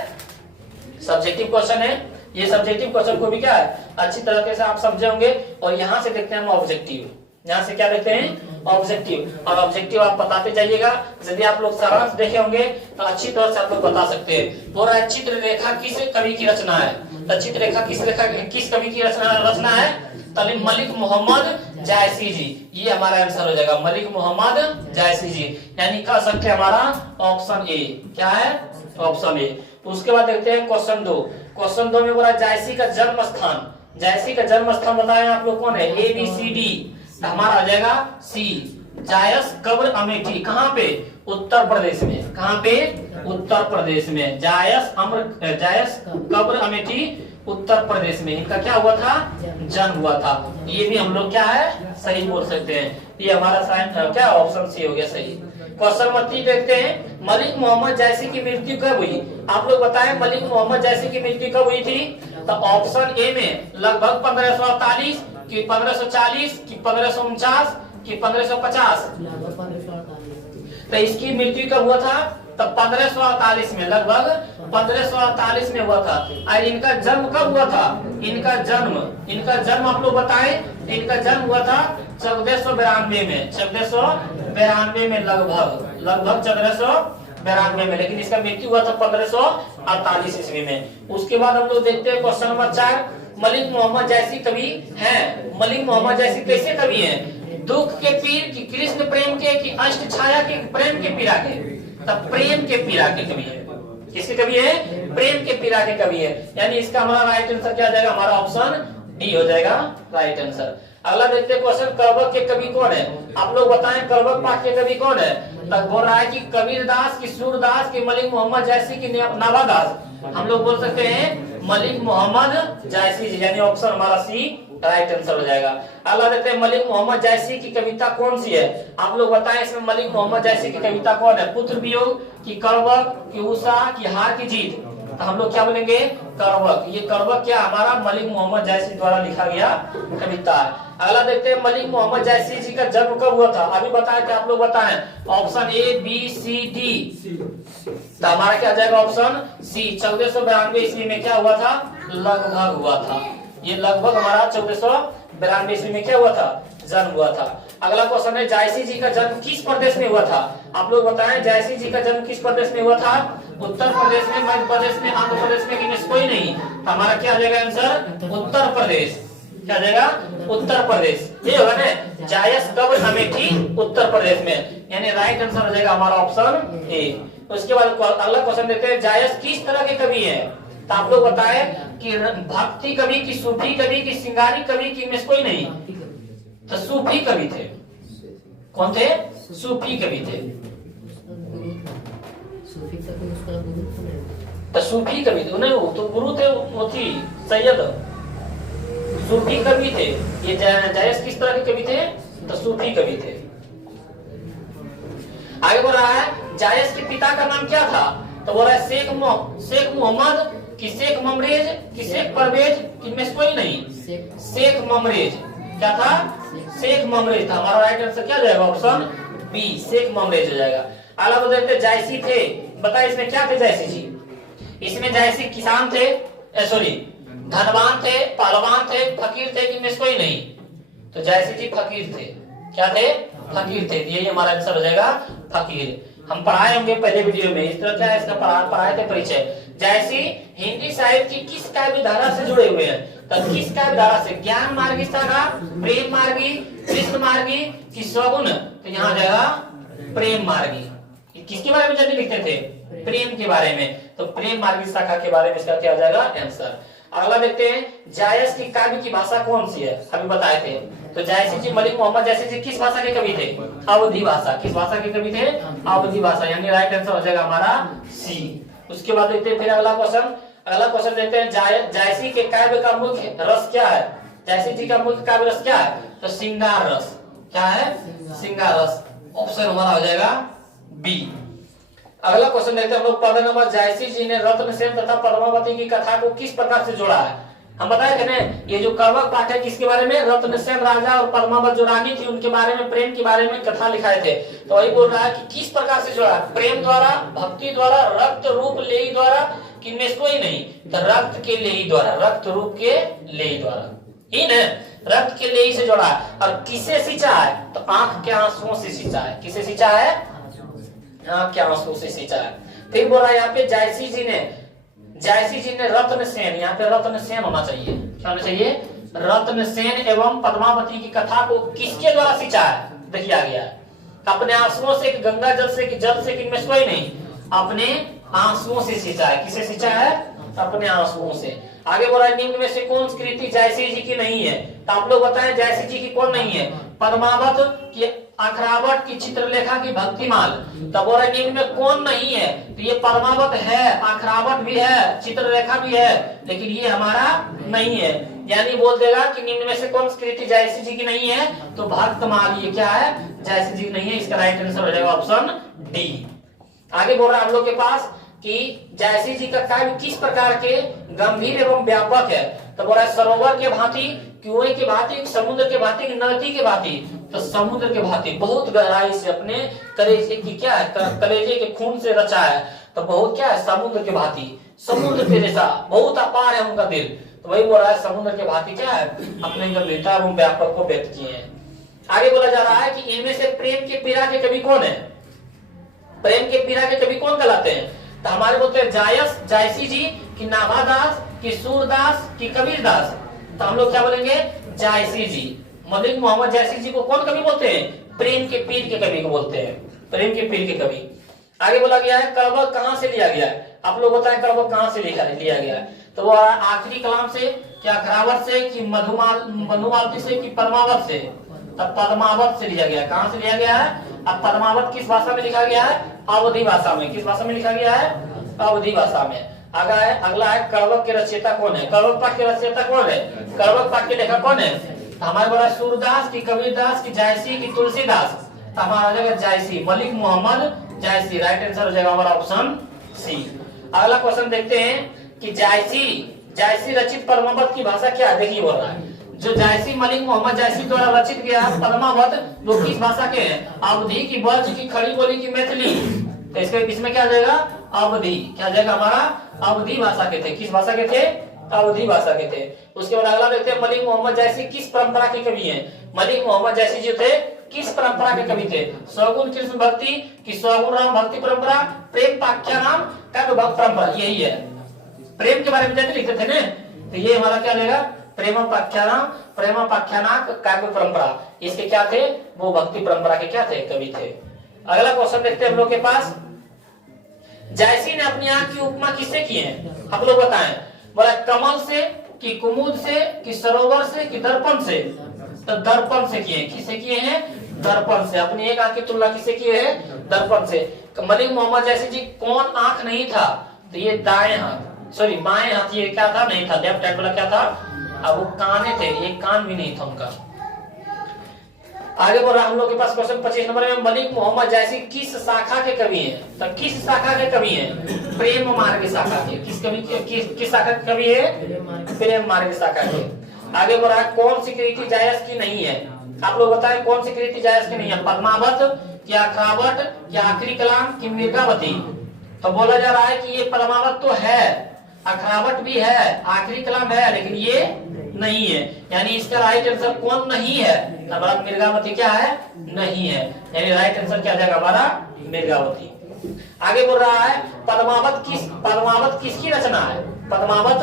सब्जेक्टिव क्वेश्चन है। ये सब्जेक्टिव क्वेश्चन को भी क्या है अच्छी तरीके से आप समझे होंगे। और यहाँ से देखते हैं हम ऑब्जेक्टिव, यहाँ से क्या देखते हैं, ऑब्जेक्टिव। और ऑब्जेक्टिव आप बताते जाइएगा। यदि आप लोग सारांश देखे होंगे तो अच्छी तरह से आप लोग बता सकते हैं। बोल रहा है चित्ररेखा किस कवि की रचना है, तो चित्ररेखा किस कवि की रचना है, तलीम मलिक मोहम्मद जायसी जी। ये हमारा आंसर हो जाएगा, मलिक मोहम्मद जायसी जी। यानी कह सकते हैं हमारा ऑप्शन ए क्या है, ऑप्शन ए। उसके बाद देखते हैं क्वेश्चन 2। क्वेश्चन 2 में बोला जायसी का जन्म स्थान, जायसी का जन्म स्थान बताएं आप लोग कौन है, ए बी सी डी। हमारा आ जाएगा सी, जायस कब्र अमेठी। कहाँ पे, उत्तर प्रदेश में। कहाँ पे, उत्तर प्रदेश में। जायस कब्र अमेठी उत्तर प्रदेश में इनका क्या हुआ था, जन्म हुआ था। ये भी हम लोग क्या है सही बोल सकते हैं। ये हमारा क्या ऑप्शन सी हो गया सही। क्वेश्चन नंबर 3 देखते हैं, मलिक मोहम्मद जायसी की मृत्यु कब हुई, आप लोग बताएं मलिक मोहम्मद जायसी की मृत्यु कब हुई थी। तो ऑप्शन ए में लगभग 1548 कि 1540 कि 1549 कि 1550। तो इसकी मृत्यु कब हुआ था, तब 1548 में, लगभग 1548 में हुआ था। और इनका जन्म कब हुआ था, इनका जन्म आप लोग बताएं। इनका जन्म हुआ था 1492 में, 1492 में, लगभग 1492 में। लेकिन इसका मृत्यु हुआ था 1548 ईस्वी में। उसके बाद हम लोग देखते हैं क्वेश्चन नंबर 4, मलिक मोहम्मद जैसी कवि हैं। मलिक मोहम्मद जैसी कैसे कवि हैं, दुख के पीर की, कृष्ण प्रेम के, की अष्ट छाया के, प्रेम के पीड़ा के। तब प्रेम के पीड़ा के कवि है। किसके कवि है, प्रेम के पीड़ा के कवि है। यानी इसका हमारा राइट आंसर क्या जाएगा, हमारा ऑप्शन डी हो जाएगा राइट आंसर। अगला देखते हैं क्वेश्चन, करवक के कवि कौन है, आप लोग बताएं करवक पाठ के कवि कौन है। तब बोल रहा है कि कबीरदास की, सूरदास की, मलिक मोहम्मद जैसी की, नावादास। हम लोग बोल सकते हैं मलिक मोहम्मद जायसी जी, यानी ऑप्शन हमारा सी राइट आंसर हो जाएगा। अगला देखते हैं मलिक मोहम्मद जायसी की कविता कौन सी है, आप लोग बताएं इसमें मलिक मोहम्मद जायसी की कविता कौन है, पुत्र वियोग की, करवक की, उषा की, हार की जीत। तो हम लोग क्या बोलेंगे, करवक। ये करवक क्या हमारा मलिक मोहम्मद जायसी द्वारा लिखा गया कविता है। अगला देखते हैं मलिक मोहम्मद जायसी जी का जन्म कब हुआ था, अभी बताया कि आप लोग बताएं। Option A B C D. तो हमारा क्या जाएगा ऑप्शन सी, 1492 ईस्वी में क्या हुआ था, लगभग हुआ था। ये लगभग हमारा 1492 ईस्वी में क्या हुआ था, जन्म हुआ था। अगला क्वेश्चन है जायसी जी का जन्म किस प्रदेश में हुआ था? आप लोग बताएं जायसी जी का जन्म किस प्रदेश में हुआ था? उत्तर प्रदेश में, मध्य प्रदेश में, आंध्र प्रदेश में, कि कोई नहीं? हमारा क्या आ जाएगा आंसर? उत्तर प्रदेश। क्या जाएगा? उत्तर प्रदेश। ये होगा ना, जायस कब्र अमेठी उत्तर प्रदेश में, यानी राइट आंसर हो जाएगा हमारा ऑप्शन ए। उसके बाद अगला क्वेश्चन देखते हैं, जायस किस तरह के कवि है? तो आप लोग बताएं कि भक्ति कवि, की सूफी कवि, की सिंगारी कवि, की इनमें कोई नहीं? तो सूफी कवि थे। कौन थे? सूफी कवि थे। तो सूफी कवि थे, नहीं वो तो गुरु थे, वो थी सैयद। सूफी कवि थे ये। जायस किस तरह के कवि थे? तो सूफी कवि थे। आगे बोल रहा है जायस के पिता का नाम क्या था? तो बोल रहा है शेख मोहम्मद, कि शेख ममरेज, कि शेख परवेज, इनमें कोई नहीं? शेख ममरेज। क्या था? शेख ममरेज था। हमारा राइट आंसर क्या जाएगा? ऑप्शन बी, शेख ममरेज हो जाएगा। अगला बोल देते जायसी थे, बताइए इसमें क्या थे जायसी जी? इसमें जायसी किसान थे, सॉरी धनवान थे, पहलवान थे, फकीर थे, कि इनमें कोई नहीं? तो जायसी जी फकीर थे। क्या थे? फकीर थे। यही हमारा आंसर हो जाएगा फकीर। हम पढ़ाए होंगे पहले वीडियो में, इस तरह क्या है इसका पढ़ाए थे परिचय। जायसी हिंदी साहित्य की किस काव्य धारा से जुड़े हुए हैं? तो किस काव्य धारा से? ज्ञान मार्गी सागा, प्रेम मार्गी, कृष्ण मार्गी, कि सगुन? तो यहाँ जाएगा प्रेम मार्गी। किसके बारे में जल्दी लिखते थे? प्रेम के बारे में। तो प्रेम मार्गी शाखा के बारे में इसका क्या हो जाएगा आंसर। अगला देखते हैं जायस की काव्य की भाषा कौन सी है? अभी बताए थे। तो जायसी जी, मलिक मोहम्मद जायसी जी किस भाषा के कवि थे? अवधी भाषा। किस भाषा के कवि थे? अवधी भाषा, यानी राइट आंसर हो जाएगा हमारा सी। उसके बाद देखते हैं फिर अगला क्वेश्चन देखते हैं जायसी के काव्य का मुख्य रस क्या है? जायसी जी का मुख्य काव्य रस क्या है? तो श्रृंगार रस। क्या है? श्रृंगार रस। ऑप्शन हमारा हो जाएगा बी। अगला क्वेश्चन देखते हैं हम लोग, पद नंबर, जायसी जी ने रत्नसेन तथा पद्मावती की कथा को किस प्रकार से जोड़ा है? हम बताए थे ना, ये जो कवक पाठ है किसके बारे में? रत्नसेन राजा और पद्मावत जो रानी थी उनके बारे में, प्रेम के बारे में कथा लिखाए थे। तो वही बोल रहा है कि किस प्रकार से जोड़ा? प्रेम द्वारा, भक्ति द्वारा, रक्त रूप लेई द्वारा, कि इनमें कोई नहीं? तो रक्त के लेई द्वारा, रक्त रूप के लेई द्वारा ही न, रक्त के लेई से जोड़ा है। और किसे सींचा है? तो आंख के आंसुओं से सींचा है। किसे सींचा है? आंख के आंसुओं से सींचा है। फिर बोला यहाँ पे जायसी जी ने रत्नसेन, यहाँ पे रत्नसेन होना चाहिए। क्या होना चाहिए? रत्नसेन एवं पद्मावती की कथा को किसके द्वारा सींचा है? देखिए आ गया, अपने आंसुओं से, गंगा जल से, कि जल से, कि इनमें कोई नहीं? अपने आंसुओं से सींचा है। किसे सींचा है? अपने आंसुओं से। आगे बोला निम्न में से कौन कृति जायसी जी की नहीं है? तो आप लोग बताएं जायसी जी की कौन नहीं है? पद्मावत की अखरावट, की चित्रलेखा, की भक्तिमाल। तब बोला निम्न में कौन नहीं है? तो ये पद्मावत है, अखरावट भी है, चित्रलेखा भी है, लेकिन ये हमारा नहीं है। यानी बोल देगा कि निम्न में से कौन कृति जायसी जी की नहीं है? तो भक्तमाल ये क्या है? जायसी जी की नहीं है। इसका राइट आंसर हो जाएगा ऑप्शन डी। आगे बोल रहा है हम लोग के पास कि जायसी जी का काव्य किस प्रकार के गंभीर एवं व्यापक है? तो बोला सरोवर के भांति, कुएं के भांति, समुद्र के भांति, नदी के भांति। तो समुद्र के भांति, बहुत गहराई से अपने कलेजे की क्या है? कलेजे के खून से रचा है। तो बहुत क्या है? समुद्र के भांति, समुद्र के जैसा, बहुत अपार है उनका दिल। तो वही बोल रहा है समुद्र के भांति क्या है? अपने गंभीरता एवं व्यापक को व्यक्त किए हैं। आगे बोला जा रहा है कि इनमें से प्रेम के पीड़ा के कवि कौन है? प्रेम के पीड़ा के कवि कौन कहलाते हैं? तो हमारे बोलते हैं जायसी जी, कि नाभादास, कि सूरदास, कि कबीरदास। तो हम लोग क्या बोलेंगे? जायसी जी। मलिक मोहम्मद जायसी जी को कौन कवि बोलते हैं? प्रेम के पीर के कवि को बोलते हैं। प्रेम के पीर के कवि। आगे बोला गया है कड़वक कहां से लिया गया है? आप लोग बताएं कड़वक कहां से लिया गया है? तो वो आखिरी कलाम से, क्या अखरावट से, कि मधुमालती से, कि पद्मावत से? तब पद्मावत से लिया गया। कहां से लिया गया है? अब पद्मावत किस भाषा में लिखा गया है? अवधी भाषा में। किस भाषा में लिखा गया है? अवधी भाषा में। अगला है कड़वक के रचयिता कौन है? कड़वक पाठ के रचयिता कौन है? कड़वक पाठ के लेखक कौन है? हमारे बोला सूरदास, की कबीरदास, की जायसी, की तुलसीदास। तो हमारा हो जाएगा जायसी, मलिक मोहम्मद जायसी। राइट आंसर हो जाएगा हमारा ऑप्शन सी। अगला क्वेश्चन देखते हैं कि जायसी रचित पद्मावत की भाषा क्या है? देखिए बोल रहा है जो जायसी, मलिक मोहम्मद जायसी द्वारा रचित गया पद्मावत, वो किस भाषा के हैं? अवधी, की ब्रज, की खड़ी बोली, की मैथिली। तो इसमें क्या जाएगा? अवधी। क्या जाएगा हमारा? अवधी भाषा के थे। किस भाषा के थे? अवधी भाषा के थे। उसके बाद अगला देखते हैं मलिक मोहम्मद जायसी किस परंपरा के कवि हैं? मलिक मोहम्मद जायसी जो थे किस परंपरा के कवि थे? स्वगुण कृष्ण भक्ति की स्वगुण राम भक्ति परंपरा, प्रेम पाख्यानाम काव्य भक्त परंपरा, यही है। प्रेम के बारे में जैसे लिखते थे ना, तो ये हमारा क्या लेगा? प्रेम पाख्यानाम काव्य परंपरा। इसके क्या थे? वो भक्ति परंपरा के क्या थे? कवि थे। अगला क्वेश्चन देखते हैं हम लोग के पास। जायसी ने अपनी आंख की उपमा किससे की है? आप लोग बताएं। बोला कमल से कि कुमुद से कि सरोवर से कि दर्पण से? तो दर्पण से किए। किससे किए हैं? दर्पण से। अपनी एक आंख की तुलना किससे किए हैं? दर्पण से। मलिक मोहम्मद जैसी जी कौन आंख नहीं था? तो ये दाएं हाथ, सॉरी बाएं हाथ, ये क्या था? नहीं था। लेफ्ट हैंड वाला क्या था? अब वो काने थे, एक कान भी नहीं था उनका। आगे बढ़ रहा हम लोग के पास क्वेश्चन 25 नंबर में। मलिक मोहम्मद जैसी किस शाखा के कवि हैं? तो किस शाखा के कवि हैं? प्रेम मार्ग शाखा के। किस कवि किस शाखा के कवि है? प्रेम मार्ग शाखा के। आगे बढ़ रहा है। कौन सी कृति जायज की नहीं है? आप लोग बताएं कौन सी कृति जायज की नहीं है? पद्मावत, क्या अखरावट, क्या आखिरी कलाम, कि मिर्गावती? तो बोला जा रहा है कि ये पद्मावत तो है, अखरावट भी है, आखिरी कलाम है, लेकिन ये नहीं है। यानी इसका राइट आंसर कौन नहीं है? हमारा मिर्गावती क्या है? नहीं है। यानी राइट आंसर क्या जाएगा हमारा? मिर्गावती। आगे बोल रहा है पद्मावत किसकी रचना है? पद्मावत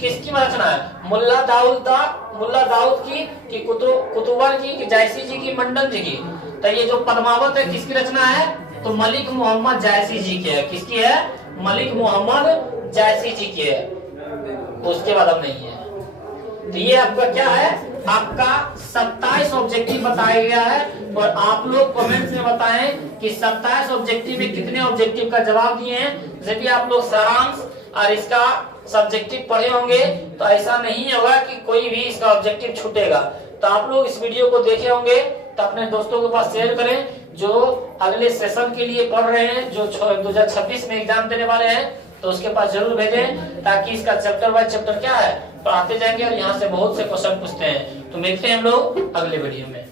किसकी रचना है? मुल्ला दाऊद की कि कुतुबर की कि जायसी जी की, मंडन जी की? तो ये जो पद्मावत है किसकी रचना है? तो मलिक मोहम्मद जायसी जी की है। किसकी है? मलिक मोहम्मद जायसी जी की है। उसके बाद अब नहीं है। तो ये आपका क्या है? आपका 27 ऑब्जेक्टिव बताया गया है। और आप लोग कमेंट्स में बताएं कि 27 ऑब्जेक्टिव में कितने ऑब्जेक्टिव का जवाब दिए हैं। जब आप लोग सारांश और इसका सब्जेक्टिव पढ़े होंगे तो ऐसा नहीं होगा कि कोई भी इसका ऑब्जेक्टिव छूटेगा। तो आप लोग इस वीडियो को देखे होंगे तो अपने दोस्तों के पास शेयर करें जो अगले सेशन के लिए पढ़ रहे हैं, जो 2026 में एग्जाम देने वाले हैं, तो उसके पास जरूर भेजें ताकि इसका चैप्टर बाय चैप्टर क्या है पढ़ाते जाएंगे और यहाँ से बहुत से क्वेश्चन पूछते हैं। तो मिलते हैं हम लोग अगले वीडियो में।